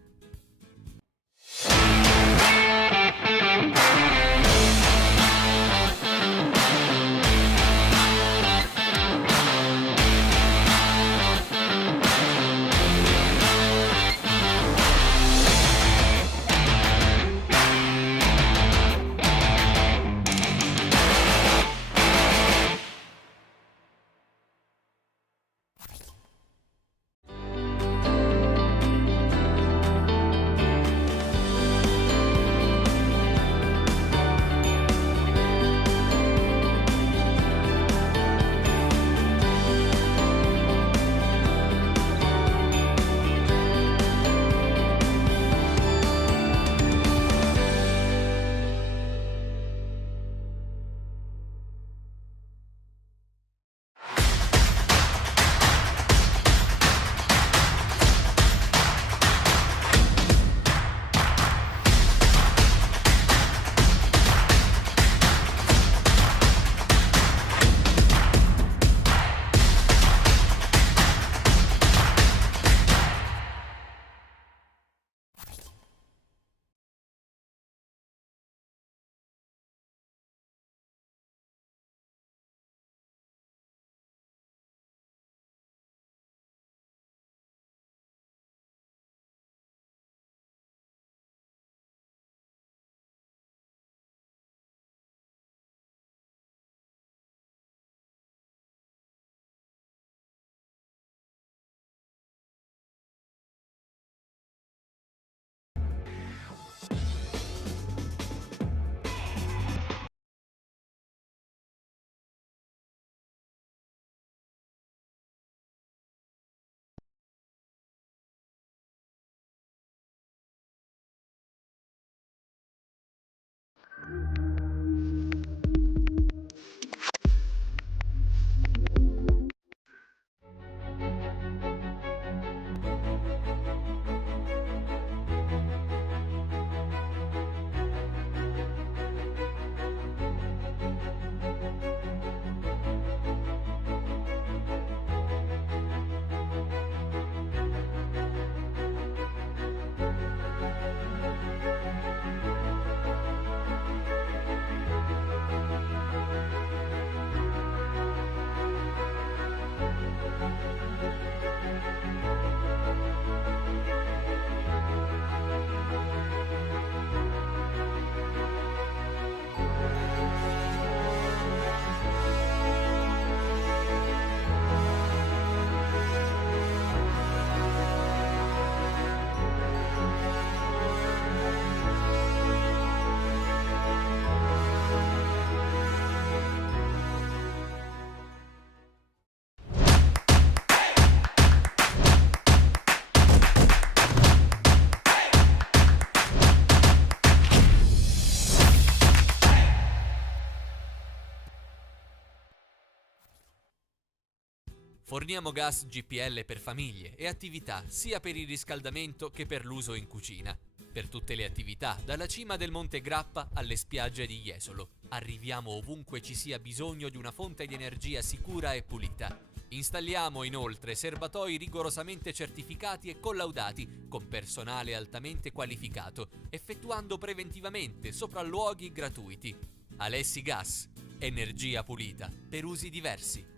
Forniamo gas GPL per famiglie e attività sia per il riscaldamento che per l'uso in cucina. Per tutte le attività, dalla cima del Monte Grappa alle spiagge di Jesolo. Arriviamo ovunque ci sia bisogno di una fonte di energia sicura e pulita. Installiamo inoltre serbatoi rigorosamente certificati e collaudati con personale altamente qualificato, effettuando preventivamente sopralluoghi gratuiti. Alessi Gas, energia pulita per usi diversi.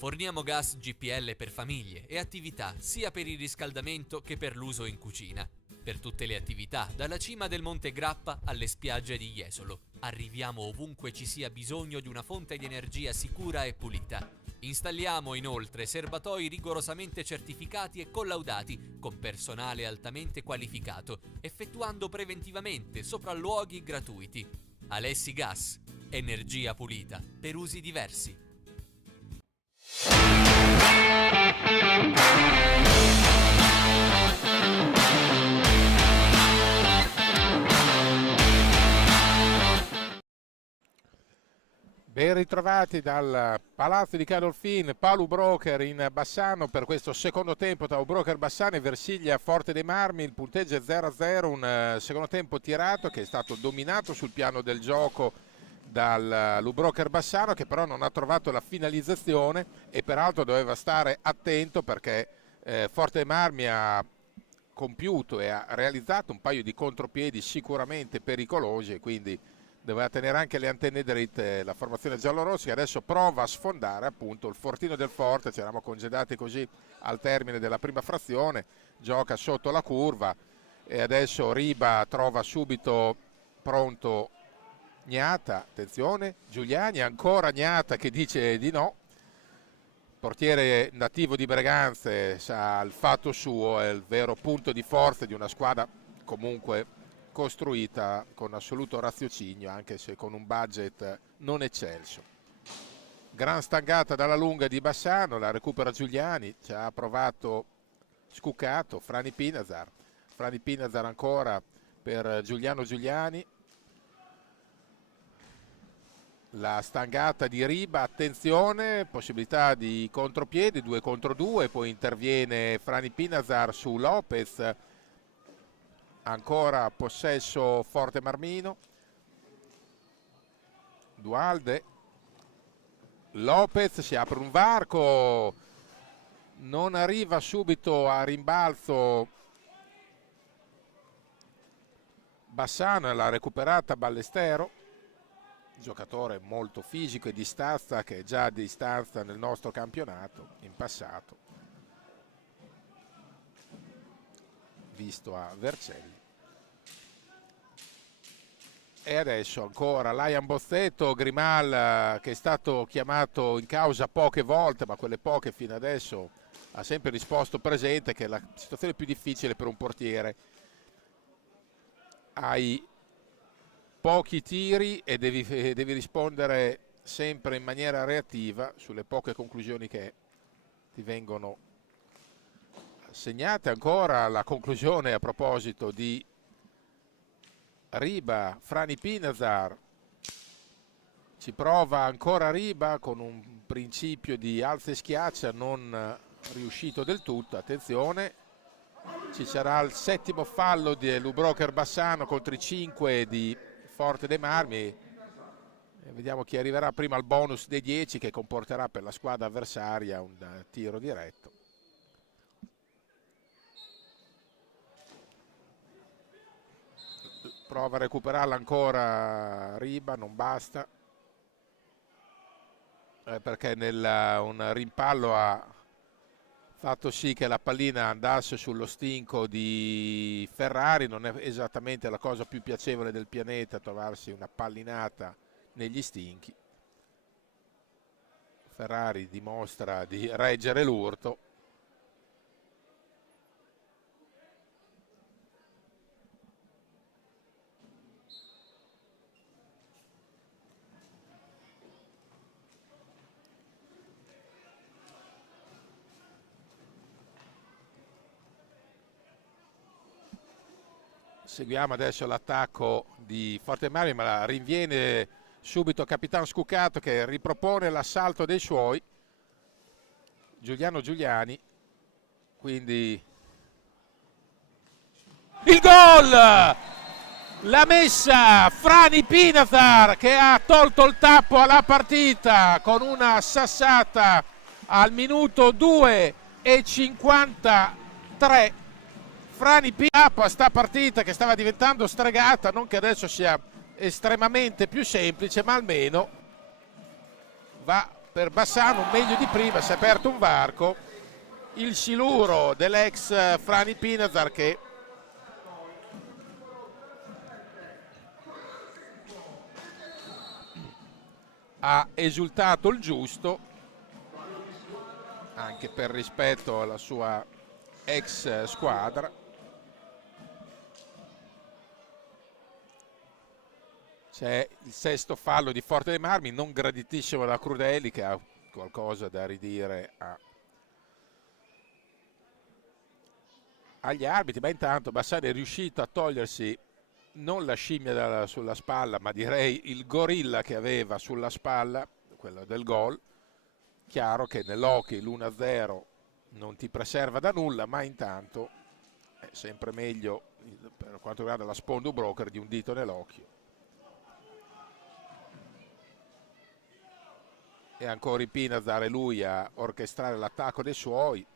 Forniamo gas GPL per famiglie e attività sia per il riscaldamento che per l'uso in cucina. Per tutte le attività, dalla cima del Monte Grappa alle spiagge di Jesolo. Arriviamo ovunque ci sia bisogno di una fonte di energia sicura e pulita. Installiamo inoltre serbatoi rigorosamente certificati e collaudati con personale altamente qualificato, effettuando preventivamente sopralluoghi gratuiti. Alessi Gas, energia pulita per usi diversi. Ben ritrovati dal Palazzo di Cadolfin, Paolo Broker in Bassano per questo secondo tempo tra Broker Bassano e Versiglia Forte dei Marmi. Il punteggio è 0-0, un secondo tempo tirato che è stato dominato sul piano del gioco dal Broker Bassano, che però non ha trovato la finalizzazione e peraltro doveva stare attento perché Forte dei Marmi ha compiuto e ha realizzato un paio di contropiedi sicuramente pericolosi e quindi doveva tenere anche le antenne dritte la formazione giallorossi, che adesso prova a sfondare appunto il fortino del Forte. Ci eravamo congedati così al termine della prima frazione, gioca sotto la curva e adesso Riba trova subito pronto Gnata, attenzione, Giuliani, ancora Gnata che dice di no. Portiere nativo di Breganze sa il fatto suo, è il vero punto di forza di una squadra comunque costruita con assoluto raziocinio, anche se con un budget non eccelso. Gran stangata dalla lunga di Bassano, la recupera Giuliani, ci ha provato Scuccato, Frani Pinazar ancora per Giuliano Giuliani, la stangata di Riba, attenzione, possibilità di contropiede, 2 contro 2, poi interviene Frani Pinazar su Lopez, ancora possesso Forte Marmino, Dualde, Lopez, si apre un varco, non arriva subito a rimbalzo Bassano, l'ha recuperata Ballestero, giocatore molto fisico e di stazza, che è già di distanza nel nostro campionato in passato, visto a Vercelli. E adesso ancora Laian Bozzetto, Grimal che è stato chiamato in causa poche volte, ma quelle poche fino adesso ha sempre risposto presente, che è la situazione più difficile per un portiere. Hai pochi tiri e devi rispondere sempre in maniera reattiva sulle poche conclusioni che ti vengono assegnate. Ancora la conclusione a proposito di Riba, Frani Pinazar, ci prova ancora Riba con un principio di alza e schiaccia non riuscito del tutto. Attenzione, ci sarà il settimo fallo di Broker Bassano contro i 5 di Forte dei Marmi e vediamo chi arriverà prima al bonus dei 10 che comporterà per la squadra avversaria un tiro diretto. Prova a recuperarla ancora Riba, non basta perché un rimpallo ha fatto sì che la pallina andasse sullo stinco di Ferrari. Non è esattamente la cosa più piacevole del pianeta trovarsi una pallinata negli stinchi. Ferrari dimostra di reggere l'urto. Seguiamo adesso l'attacco di Forte Marmi, ma la rinviene subito Capitan Scuccato che ripropone l'assalto dei suoi. Giuliano Giuliani, quindi il gol! La messa Frani Pinazar che ha tolto il tappo alla partita con una sassata al minuto 2:53. Frani Pinazar a sta partita che stava diventando stregata, non che adesso sia estremamente più semplice, ma almeno va per Bassano, meglio di prima, si è aperto un varco, il siluro dell'ex Frani Pinazar che ha esultato il giusto, anche per rispetto alla sua ex squadra. C'è il sesto fallo di Forte dei Marmi, non graditissimo da Crudelli, che ha qualcosa da ridire agli arbitri, ma intanto Bassano è riuscito a togliersi non la scimmia sulla spalla, ma direi il gorilla che aveva sulla spalla, quello del gol. Chiaro che nell'hockey l'1-0 non ti preserva da nulla, ma intanto è sempre meglio, per quanto riguarda la Spondu Broker, di un dito nell'occhio. E ancora in Pinazar, lui a orchestrare l'attacco dei suoi.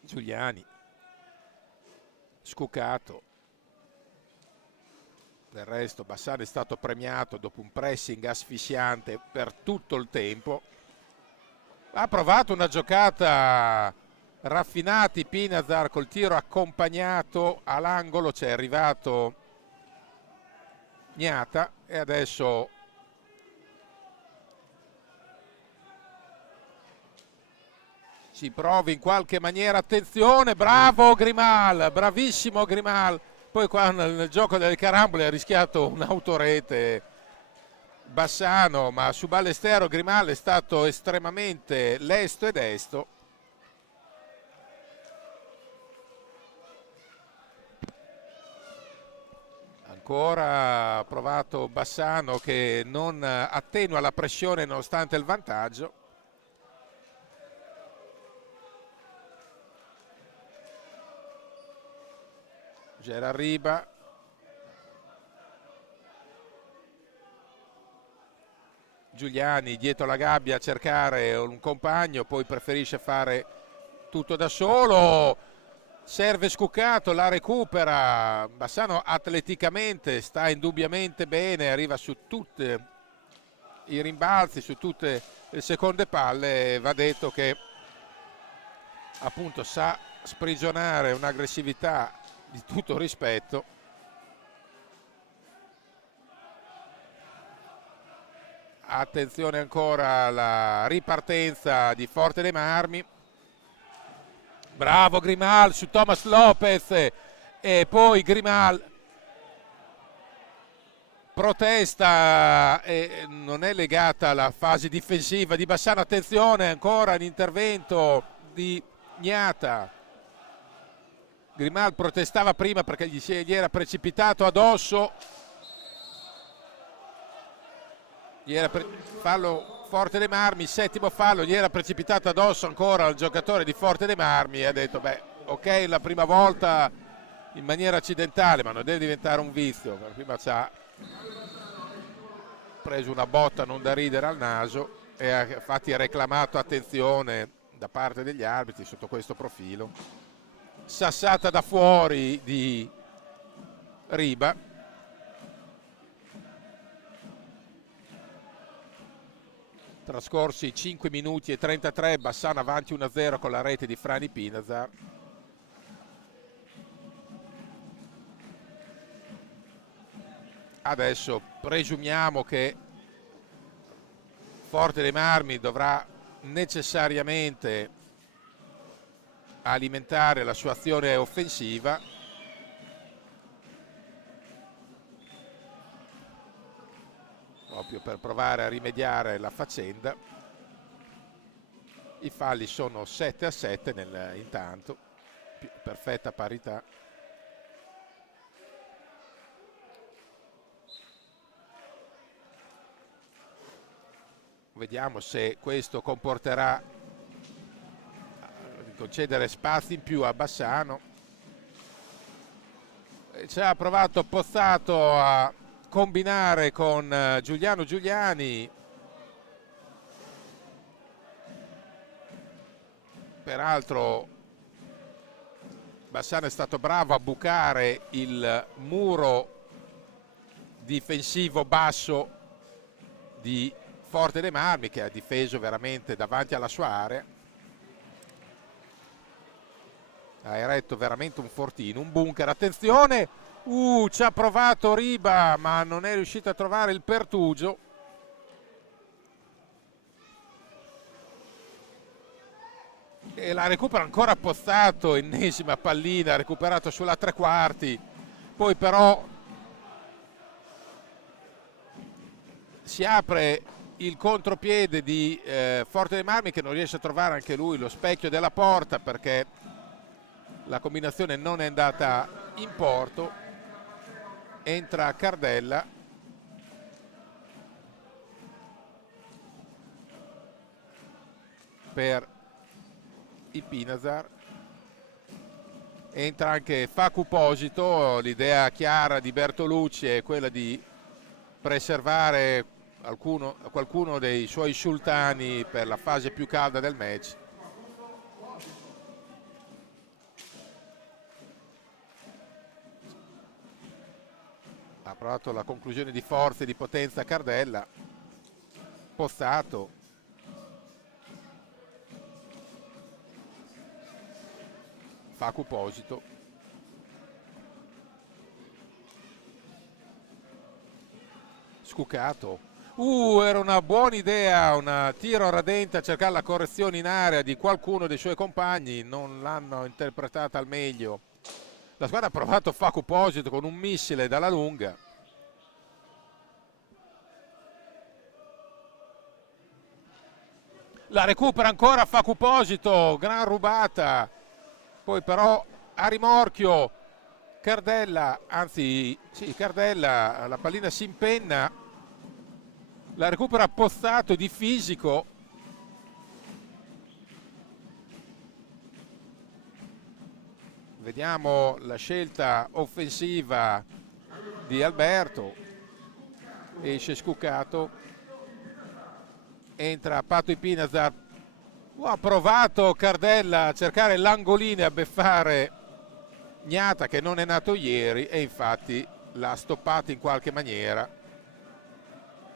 Giuliani scucato. Del resto Bassano è stato premiato dopo un pressing asfissiante per tutto il tempo. Ha provato una giocata raffinati Pinazar col tiro accompagnato all'angolo, c'è arrivato Gnata e adesso ci provi in qualche maniera, attenzione, bravo Grimal, bravissimo Grimal. Poi qua nel gioco delle carambole ha rischiato un'autorete Bassano, ma su Ballestero Grimal è stato estremamente lesto e desto. Ancora ha provato Bassano che non attenua la pressione nonostante il vantaggio. Gerard Riba, Giuliani dietro la gabbia a cercare un compagno, poi preferisce fare tutto da solo, serve scuccato, la recupera. Bassano atleticamente sta indubbiamente bene, arriva su tutti i rimbalzi, su tutte le seconde palle. Va detto che appunto sa sprigionare un'aggressività di tutto rispetto. Attenzione ancora alla ripartenza di Forte dei Marmi. Bravo Grimal su Thomas Lopez e poi Grimal protesta e non è legata alla fase difensiva di Bassano. Attenzione ancora l'intervento di Gnata. Grimal protestava prima perché gli era precipitato addosso. Fallo Forte dei Marmi, settimo fallo, gli era precipitato addosso ancora al giocatore di Forte dei Marmi e ha detto beh, ok, la prima volta in maniera accidentale, ma non deve diventare un vizio. Prima ci ha preso una botta non da ridere al naso e infatti ha reclamato attenzione da parte degli arbitri sotto questo profilo. Sassata da fuori di Riba. Trascorsi 5 minuti e 33, Bassano avanti 1-0 con la rete di Frani Pinazar. Adesso presumiamo che Forte dei Marmi dovrà necessariamente alimentare la sua azione offensiva. Proprio per provare a rimediare la faccenda. I falli sono 7-7 intanto, perfetta parità. Vediamo se questo comporterà di concedere spazi in più a Bassano. Ci ha provato Pozzato a combinare con Giuliano Giuliani. Peraltro Bassano è stato bravo a bucare il muro difensivo basso di Forte dei Marmi, che ha difeso veramente davanti alla sua area, ha eretto veramente un fortino, un bunker. Attenzione, ci ha provato Riba ma non è riuscito a trovare il pertugio. E la recupera ancora Pozzato, ennesima pallina, recuperato sulla tre quarti, poi però si apre il contropiede di Forte dei Marmi, che non riesce a trovare anche lui lo specchio della porta perché la combinazione non è andata in porto. Entra Cardella, per i Pinasar, entra anche Facu Posito. L'idea chiara di Bertolucci è quella di preservare qualcuno dei suoi sultani per la fase più calda del match. Ha provato la conclusione di forza e di potenza Cardella. Pozzato, Facu Posito, Scucato. Era una buona idea, un tiro radente a cercare la correzione in area di qualcuno dei suoi compagni, non l'hanno interpretata al meglio. La squadra ha provato Facu Posito con un missile dalla lunga. La recupera ancora Facu Posito, gran rubata. Poi però a rimorchio Cardella, anzi sì, Cardella, la pallina si impenna, la recupera Pozzato di fisico. Vediamo la scelta offensiva di Alberto. Esce Scucato, entra Pato Ipinazar. Ha provato Cardella a cercare l'angolino e a beffare Gnata, che non è nato ieri, e infatti l'ha stoppato in qualche maniera.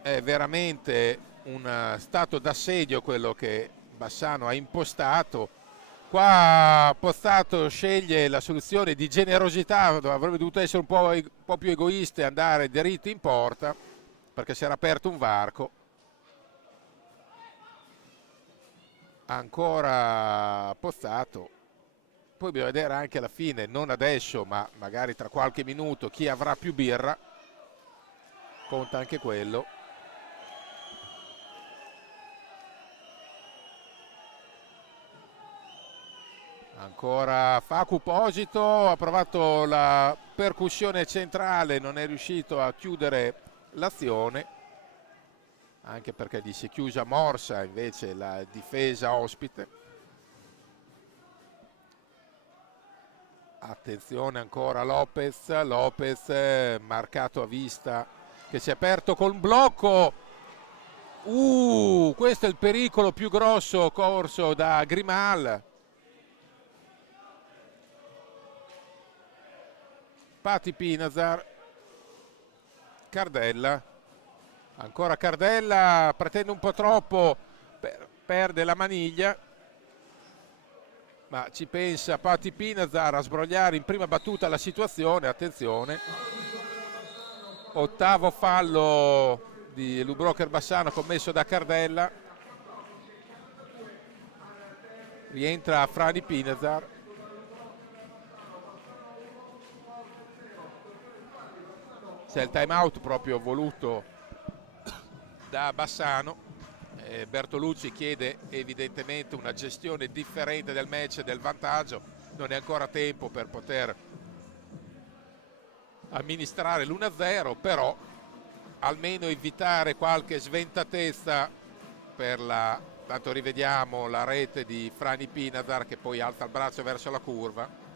È veramente un stato d'assedio quello che Bassano ha impostato. Qua Pozzato sceglie la soluzione di generosità, avrebbe dovuto essere un po' più egoista e andare diritto in porta perché si era aperto un varco. Ancora Pozzato. Poi bisogna vedere anche alla fine, non adesso ma magari tra qualche minuto, chi avrà più birra. Conta anche quello. Ancora Facu Posito, ha provato la percussione centrale, non è riuscito a chiudere l'azione, anche perché gli si è chiusa morsa invece la difesa ospite. Attenzione ancora Lopez marcato a vista, che si è aperto col blocco. Questo è il pericolo più grosso corso da Grimal. Pati Pinazar, Cardella, ancora Cardella, pretende un po' troppo, perde la maniglia, ma ci pensa Pati Pinazar a sbrogliare in prima battuta la situazione. Attenzione, ottavo fallo di Lubrocher Bassano commesso da Cardella. Rientra Frani Pinazar. C'è il time out proprio voluto da Bassano. Bertolucci chiede evidentemente una gestione differente del match e del vantaggio. Non è ancora tempo per poter amministrare l'1-0, però almeno evitare qualche sventatezza per tanto rivediamo la rete di Frani Pinazar, che poi alza il braccio verso la curva.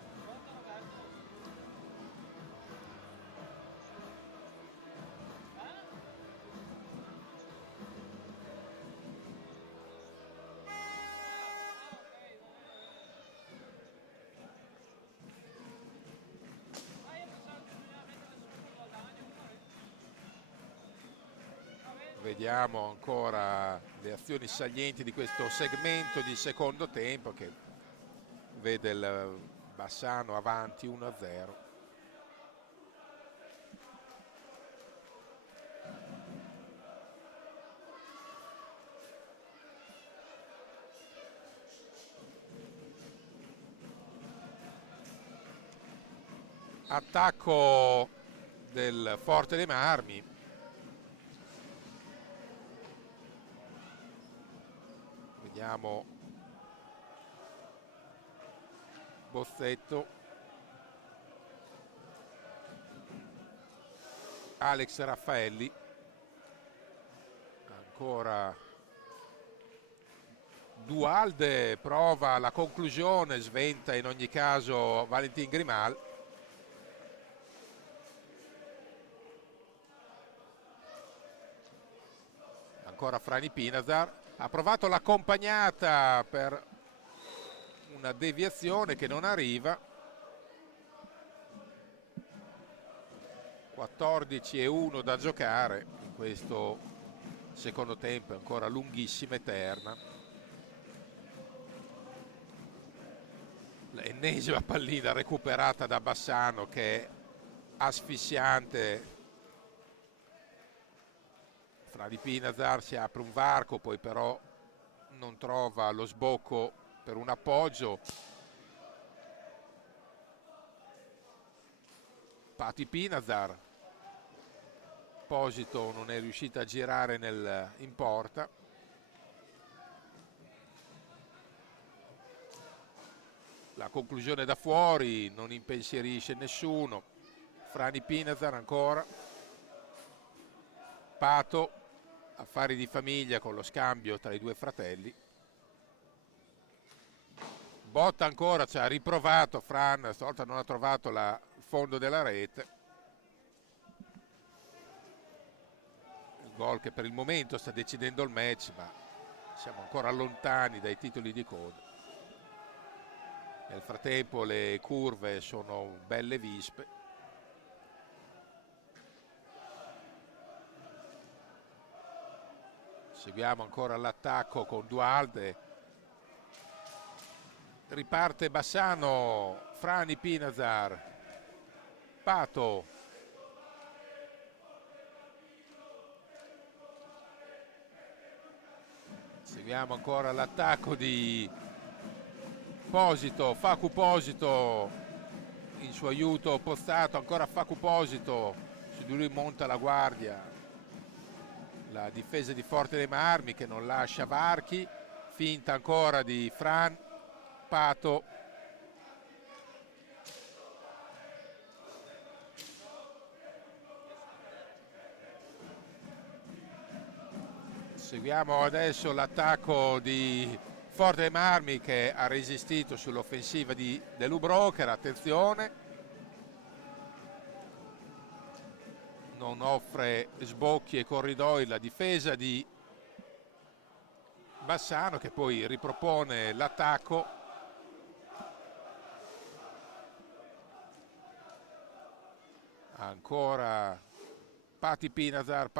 Vediamo ancora le azioni salienti di questo segmento di secondo tempo che vede il Bassano avanti 1-0. Attacco del Forte dei Marmi. Vediamo Bozzetto, Alex Raffaelli, ancora Dualde, prova la conclusione, sventa in ogni caso Valentin Grimal. Ancora Frani Pinazar, ha provato l'accompagnata per una deviazione che non arriva. 14-1 da giocare in questo secondo tempo, ancora lunghissima, eterna. L'ennesima pallina recuperata da Bassano che è asfissiante. Frani Pinazar si apre un varco, poi però non trova lo sbocco per un appoggio. Pati Pinazar, Posito non è riuscita a girare in porta. La conclusione da fuori non impensierisce nessuno. Frani Pinazar ancora. Pato, affari di famiglia con lo scambio tra i due fratelli. Botta ancora, ci ha riprovato Fran, stavolta non ha trovato il fondo della rete. Il gol che per il momento sta decidendo il match, ma siamo ancora lontani dai titoli di coda. Nel frattempo le curve sono belle vispe. Seguiamo ancora l'attacco con Dualde. Riparte Bassano, Frani Pinazar, Pato. Seguiamo ancora l'attacco di Posito, Facu Posito in suo aiuto Pozzato, ancora Facu Posito, su di lui monta la guardia. La difesa di Forte dei Marmi che non lascia varchi, finta ancora di Fran, Pato. Seguiamo adesso l'attacco di Forte dei Marmi che ha resistito sull'offensiva di Delubrocher, attenzione. Non offre sbocchi e corridoi la difesa di Bassano che poi ripropone l'attacco. Ancora Pati Pinazar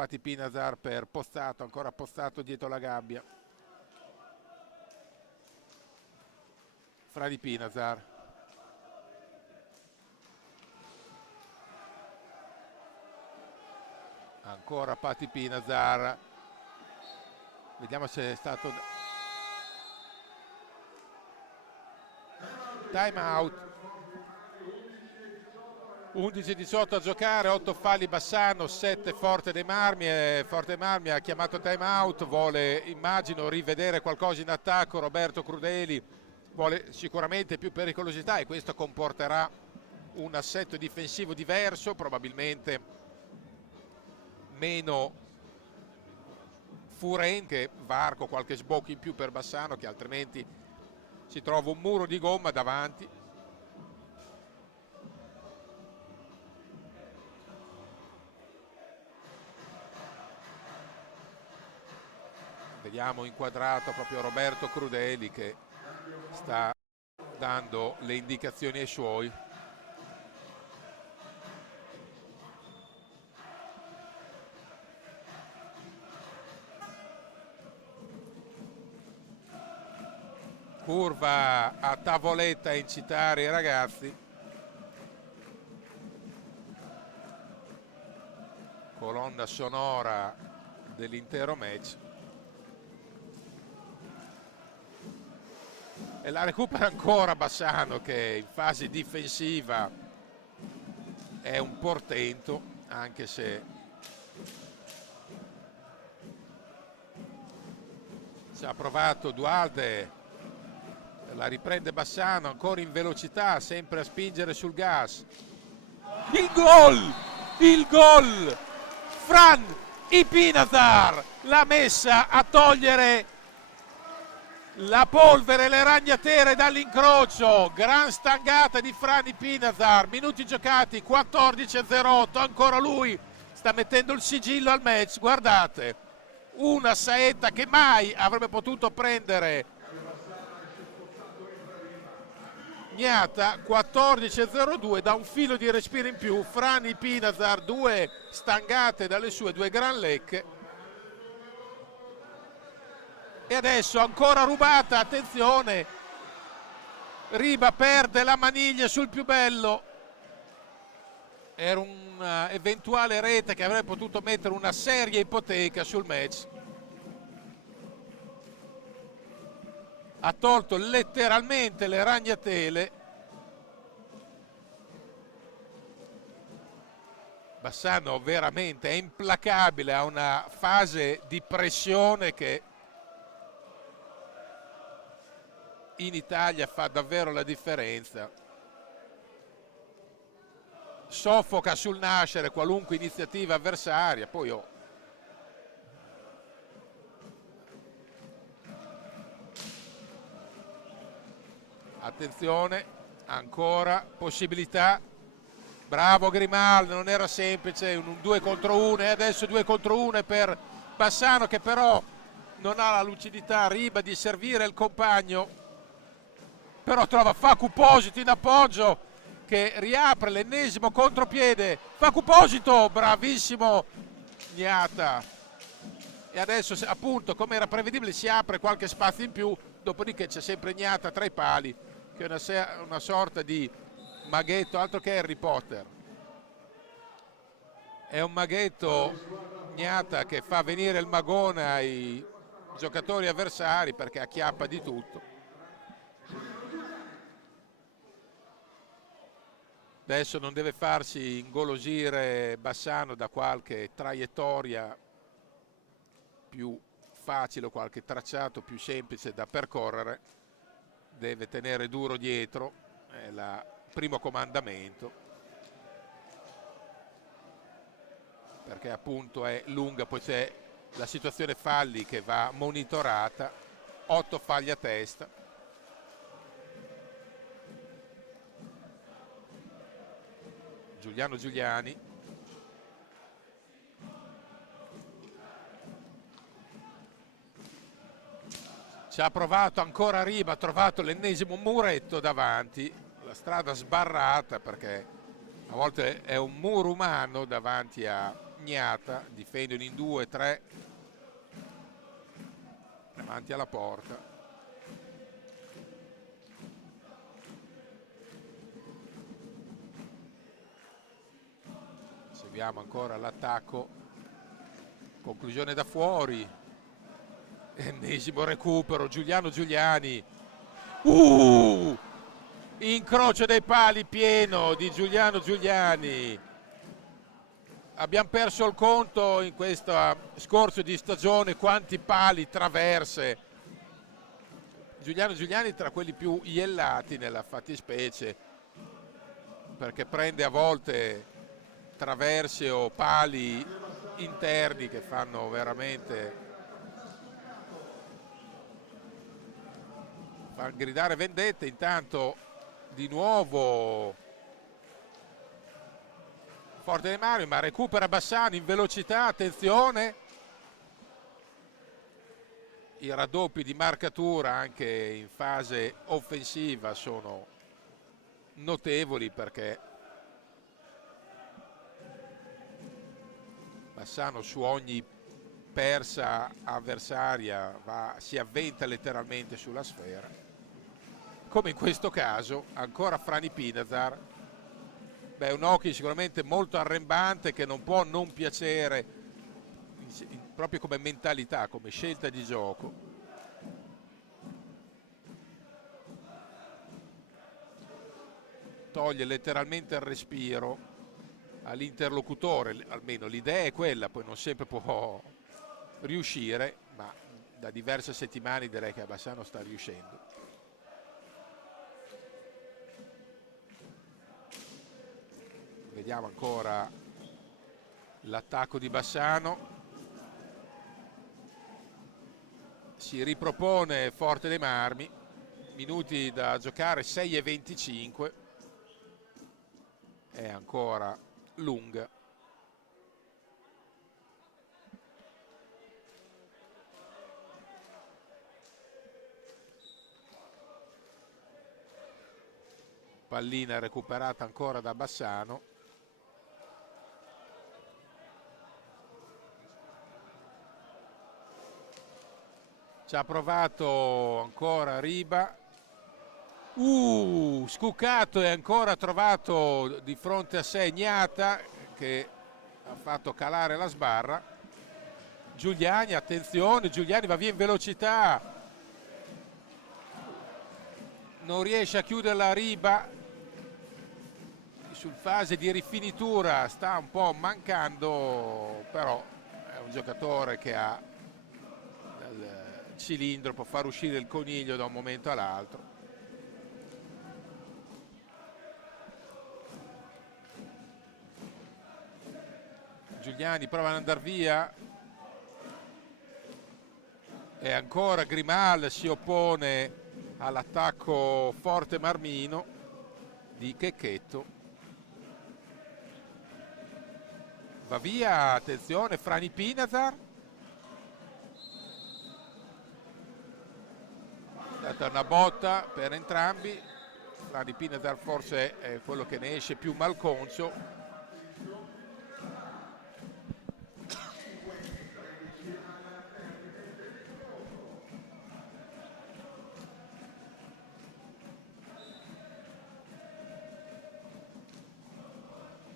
per Pozzato, ancora Pozzato dietro la gabbia. Frani Pinazar. Ancora Pati Pinazar. Vediamo se è stato time out. 11-18 a giocare, 8 falli Bassano, 7 Forte dei Marmi. Forte dei Marmi ha chiamato time out, vuole immagino rivedere qualcosa in attacco. Roberto Crudeli vuole sicuramente più pericolosità e questo comporterà un assetto difensivo diverso, probabilmente meno furente, varco qualche sbocco in più per Bassano che altrimenti si trova un muro di gomma davanti. Vediamo inquadrato proprio Roberto Crudeli che sta dando le indicazioni ai suoi. curva a tavoletta a incitare i ragazzi. Colonna sonora dell'intero match. E la recupera ancora Bassano, che in fase difensiva è un portento, anche se ci ha provato Dualde, la riprende Bassano ancora in velocità, sempre a spingere sul gas. Il gol! Il gol! Fran Ipinazar l'ha messa a togliere la polvere, le ragnatele dall'incrocio. Gran stangata di Fran Ipinazar, minuti giocati, 14-08, ancora lui sta mettendo il sigillo al match. Guardate, una saetta che mai avrebbe potuto prendere Gnata. 14-02, da un filo di respiro in più. Fran Ipinazar, due stangate dalle sue due gran lecche. E adesso ancora rubata, attenzione, Riba perde la maniglia sul più bello. Era un'eventuale rete che avrebbe potuto mettere una seria ipoteca sul match. Ha tolto letteralmente le ragnatele. Bassano veramente è implacabile, ha una fase di pressione che in Italia fa davvero la differenza. Soffoca sul nascere qualunque iniziativa avversaria. Poi attenzione, ancora possibilità. Bravo Grimaldo, non era semplice, un 2 contro 1 e adesso 2 contro 1 per Bassano, che però non ha la lucidità, Riba, di servire il compagno. Però trova Facu Posito in appoggio, che riapre l'ennesimo contropiede. Facu Posito, bravissimo Gnata. E adesso appunto, come era prevedibile, si apre qualche spazio in più, dopodiché c'è sempre Gnata tra i pali, che è una sorta di maghetto, altro che Harry Potter. È un maghetto Gnata che fa venire il magone ai giocatori avversari perché acchiappa di tutto. Adesso non deve farsi ingolosire Bassano da qualche traiettoria più facile o qualche tracciato più semplice da percorrere. Deve tenere duro dietro, è il primo comandamento, perché appunto è lunga. Poi c'è la situazione falli che va monitorata, 8 falli a testa. Giuliano Giuliani, ci ha provato ancora Riba, ha trovato l'ennesimo muretto davanti, la strada sbarrata perché a volte è un muro umano davanti a Gnata, difendono in 2-3 davanti alla porta. Seguiamo ancora l'attacco, conclusione da fuori, ennesimo recupero, Giuliano Giuliani, incrocio dei pali pieno di Giuliano Giuliani. Abbiamo perso il conto in questo scorcio di stagione quanti pali, traverse. Giuliano Giuliani tra quelli più iellati nella fattispecie, perché prende a volte traverse o pali interni che fanno veramente far gridare vendette. Intanto di nuovo Forte De Mario, ma recupera Bassano in velocità, attenzione, i raddoppi di marcatura anche in fase offensiva sono notevoli, perché Bassano su ogni persa avversaria si avventa letteralmente sulla sfera. come in questo caso, ancora Frani Pinazar. Beh, un hockey sicuramente molto arrembante che non può non piacere proprio come mentalità, come scelta di gioco. Toglie letteralmente il respiro all'interlocutore, almeno l'idea è quella, poi non sempre può riuscire, ma da diverse settimane direi che a Bassano sta riuscendo. Vediamo ancora l'attacco di Bassano. Si ripropone Forte dei Marmi, minuti da giocare 6:25. È ancora lunga. Pallina recuperata ancora da Bassano. Ci ha provato ancora Riba. Scuccato e ancora trovato di fronte a sé Gnata che ha fatto calare la sbarra. Giuliani, attenzione, Giuliani va via in velocità, non riesce a chiudere la Riba, sul fase di rifinitura sta un po' mancando, però è un giocatore che ha il cilindro, può far uscire il coniglio da un momento all'altro. Giuliani prova ad andare via e ancora Grimal si oppone all'attacco forte marmino di Checchetto. Va via, attenzione, Frani Pinazar. È stata una botta per entrambi. Frani Pinazar forse è quello che ne esce più malconcio.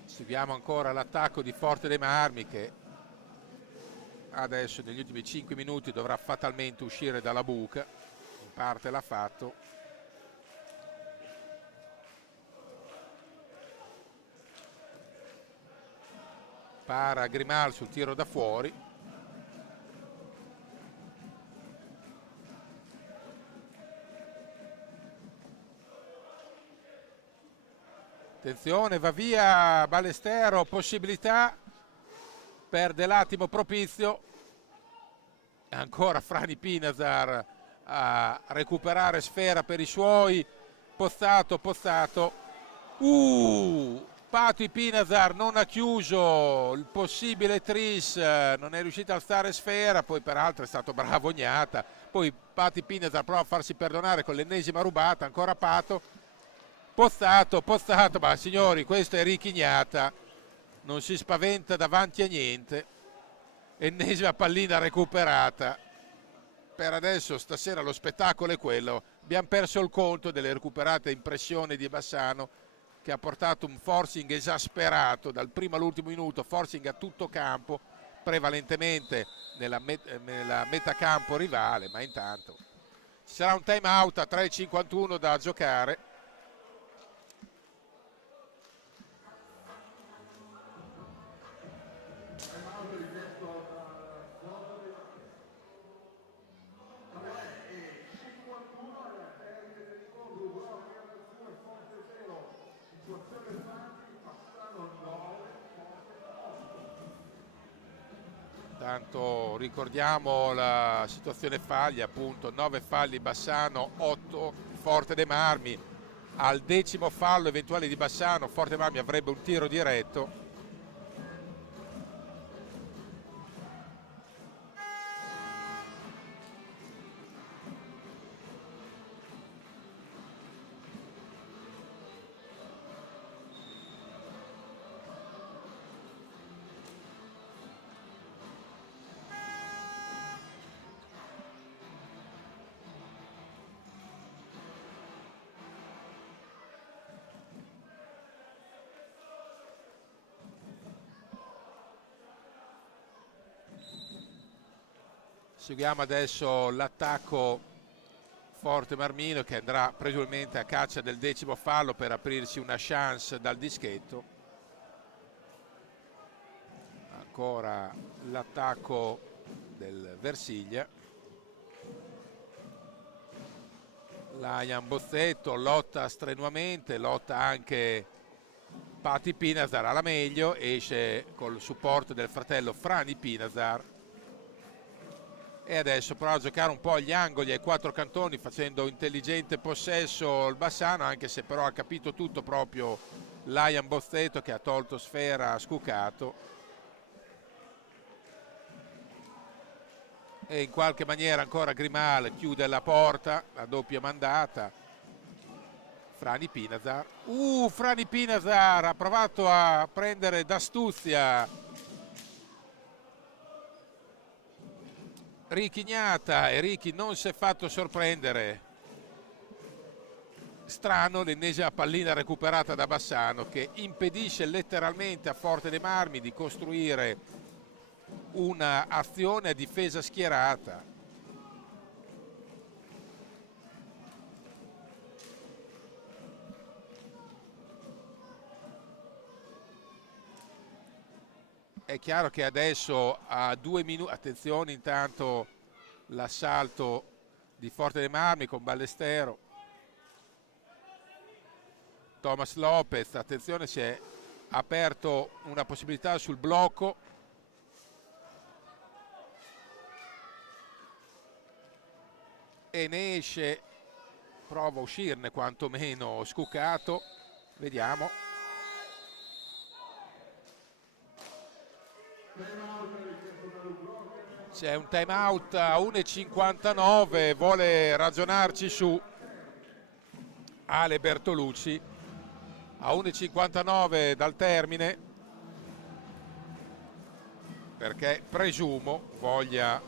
Seguiamo ancora l'attacco di Forte dei Marmi che adesso negli ultimi 5 minuti dovrà fatalmente uscire dalla buca, in parte l'ha fatto. Para Grimal sul tiro da fuori. Attenzione, va via Ballestero, possibilità, perde l'attimo propizio. Ancora Frani Pinazar a recuperare sfera per i suoi. Pozzato. Pati Pinazar non ha chiuso il possibile tris, non è riuscito a alzare sfera, poi peraltro è stato bravo Gnata. Poi Pati Pinazar prova a farsi perdonare con l'ennesima rubata, ancora Pato. Pozzato, ma signori, questo è Ricky Gnata, non si spaventa davanti a niente. Ennesima pallina recuperata. Per adesso stasera lo spettacolo è quello. Abbiamo perso il conto delle recuperate impressioni di Bassano, che ha portato un forcing esasperato dal primo all'ultimo minuto, forcing a tutto campo, prevalentemente nella metacampo rivale, ma intanto ci sarà un time out a 3:51 da giocare. Tanto ricordiamo la situazione fagli, appunto 9 falli Bassano, 8 Forte dei Marmi. Al 10° fallo eventuale di Bassano, Forte dei Marmi avrebbe un tiro diretto. Seguiamo adesso l'attacco forte Marmino, che andrà presumibilmente a caccia del 10° fallo per aprirsi una chance dal dischetto. Ancora l'attacco del Versiglia. Lajan Bozzetto lotta strenuamente, lotta anche Pati Pinazar alla meglio, esce col supporto del fratello Frani Pinazar. E adesso prova a giocare un po' agli angoli, ai 4 cantoni, facendo intelligente possesso il Bassano, anche se però ha capito tutto proprio Lajan Bozzetto, che ha tolto sfera, ha scucato. E in qualche maniera ancora Grimal chiude la porta, la doppia mandata. Frani Pinazar. Frani Pinazar ha provato a prendere d'astuzia Ricky Gnata e Ricky non si è fatto sorprendere. Strano, l'ennesima pallina recuperata da Bassano, che impedisce letteralmente a Forte dei Marmi di costruire una azione a difesa schierata. È chiaro che adesso a 2 minuti, attenzione intanto l'assalto di Forte dei Marmi con Ballestero. Thomas Lopez, attenzione, si è aperto una possibilità sul blocco. E ne esce, prova a uscirne quantomeno scucato, vediamo. C'è un time out a 1:59, vuole ragionarci su Ale Bertolucci a 1:59 dal termine, perché presumo voglia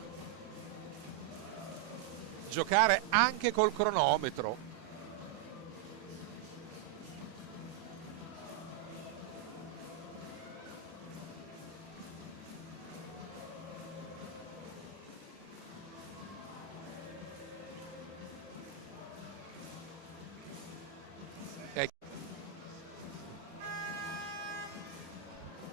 giocare anche col cronometro.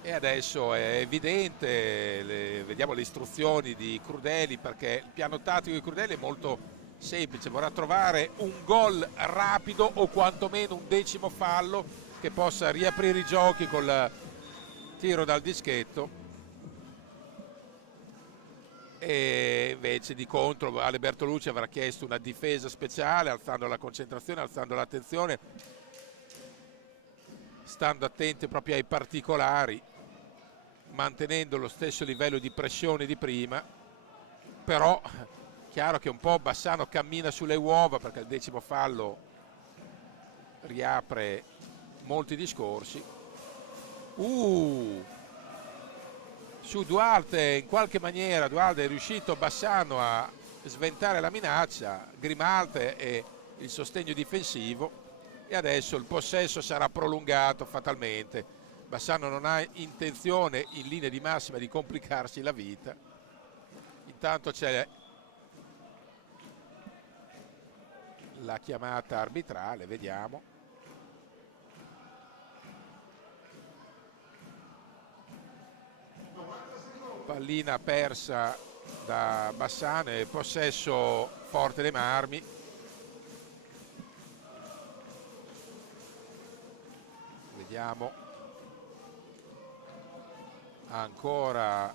E adesso è evidente, vediamo le istruzioni di Crudeli, perché il piano tattico di Crudeli è molto semplice, vorrà trovare un gol rapido o quantomeno un 10° fallo che possa riaprire i giochi col tiro dal dischetto. E invece di contro Ale Bertolucci avrà chiesto una difesa speciale, alzando la concentrazione, alzando l'attenzione, stando attenti proprio ai particolari, mantenendo lo stesso livello di pressione di prima. Però chiaro che un po' Bassano cammina sulle uova, perché il 10° fallo riapre molti discorsi. Su Duarte, in qualche maniera Duarte è riuscito Bassano a sventare la minaccia, Grimalte e il sostegno difensivo, e adesso il possesso sarà prolungato fatalmente. Bassano non ha intenzione in linea di massima di complicarsi la vita. Intanto c'è la chiamata arbitrale, vediamo. Pallina persa da Bassano e possesso Forte dei Marmi. Vediamo. Ancora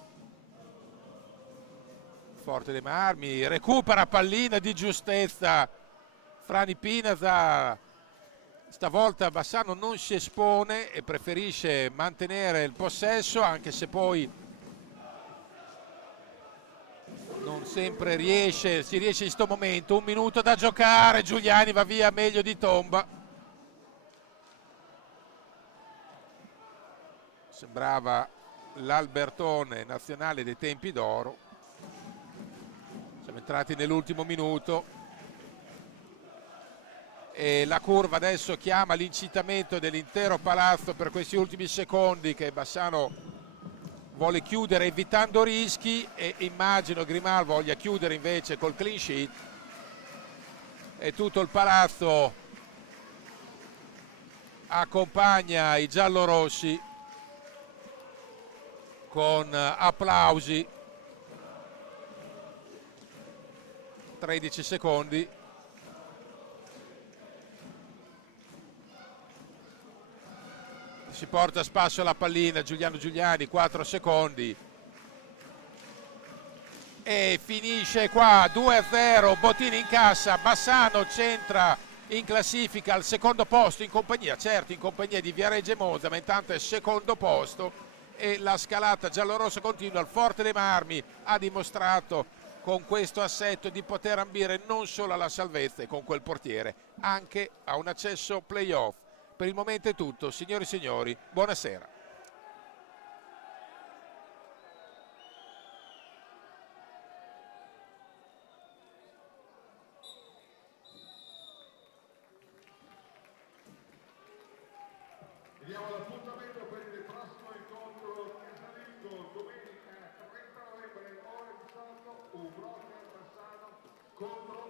Forte dei Marmi, recupera pallina di giustezza Frani Pinazar. Stavolta Bassano non si espone e preferisce mantenere il possesso, anche se poi non sempre riesce, si riesce in questo momento. 1 minuto da giocare, Giuliani va via meglio di tomba. Sembrava l'Albertone nazionale dei tempi d'oro. Siamo entrati nell'ultimo minuto e la curva adesso chiama l'incitamento dell'intero palazzo per questi ultimi secondi che Bassano vuole chiudere evitando rischi e immagino Grimal voglia chiudere invece col clean sheet, e tutto il palazzo accompagna i giallorossi con applausi. 13 secondi. Si porta a spasso la pallina Giuliano Giuliani, 4 secondi. E finisce qua, 2-0, Bottini in cassa, Bassano centra in classifica al secondo posto in compagnia, certo in compagnia di Viareggio e Monza, ma intanto è secondo posto e la scalata giallorossa continua. Il Forte dei Marmi ha dimostrato con questo assetto di poter ambire non solo alla salvezza e con quel portiere, anche a un accesso playoff. Per il momento è tutto, signori e signori, buonasera. Diamo l'appuntamento per il prossimo incontro casalingo domenica 30 novembre ore 18, Bassano contro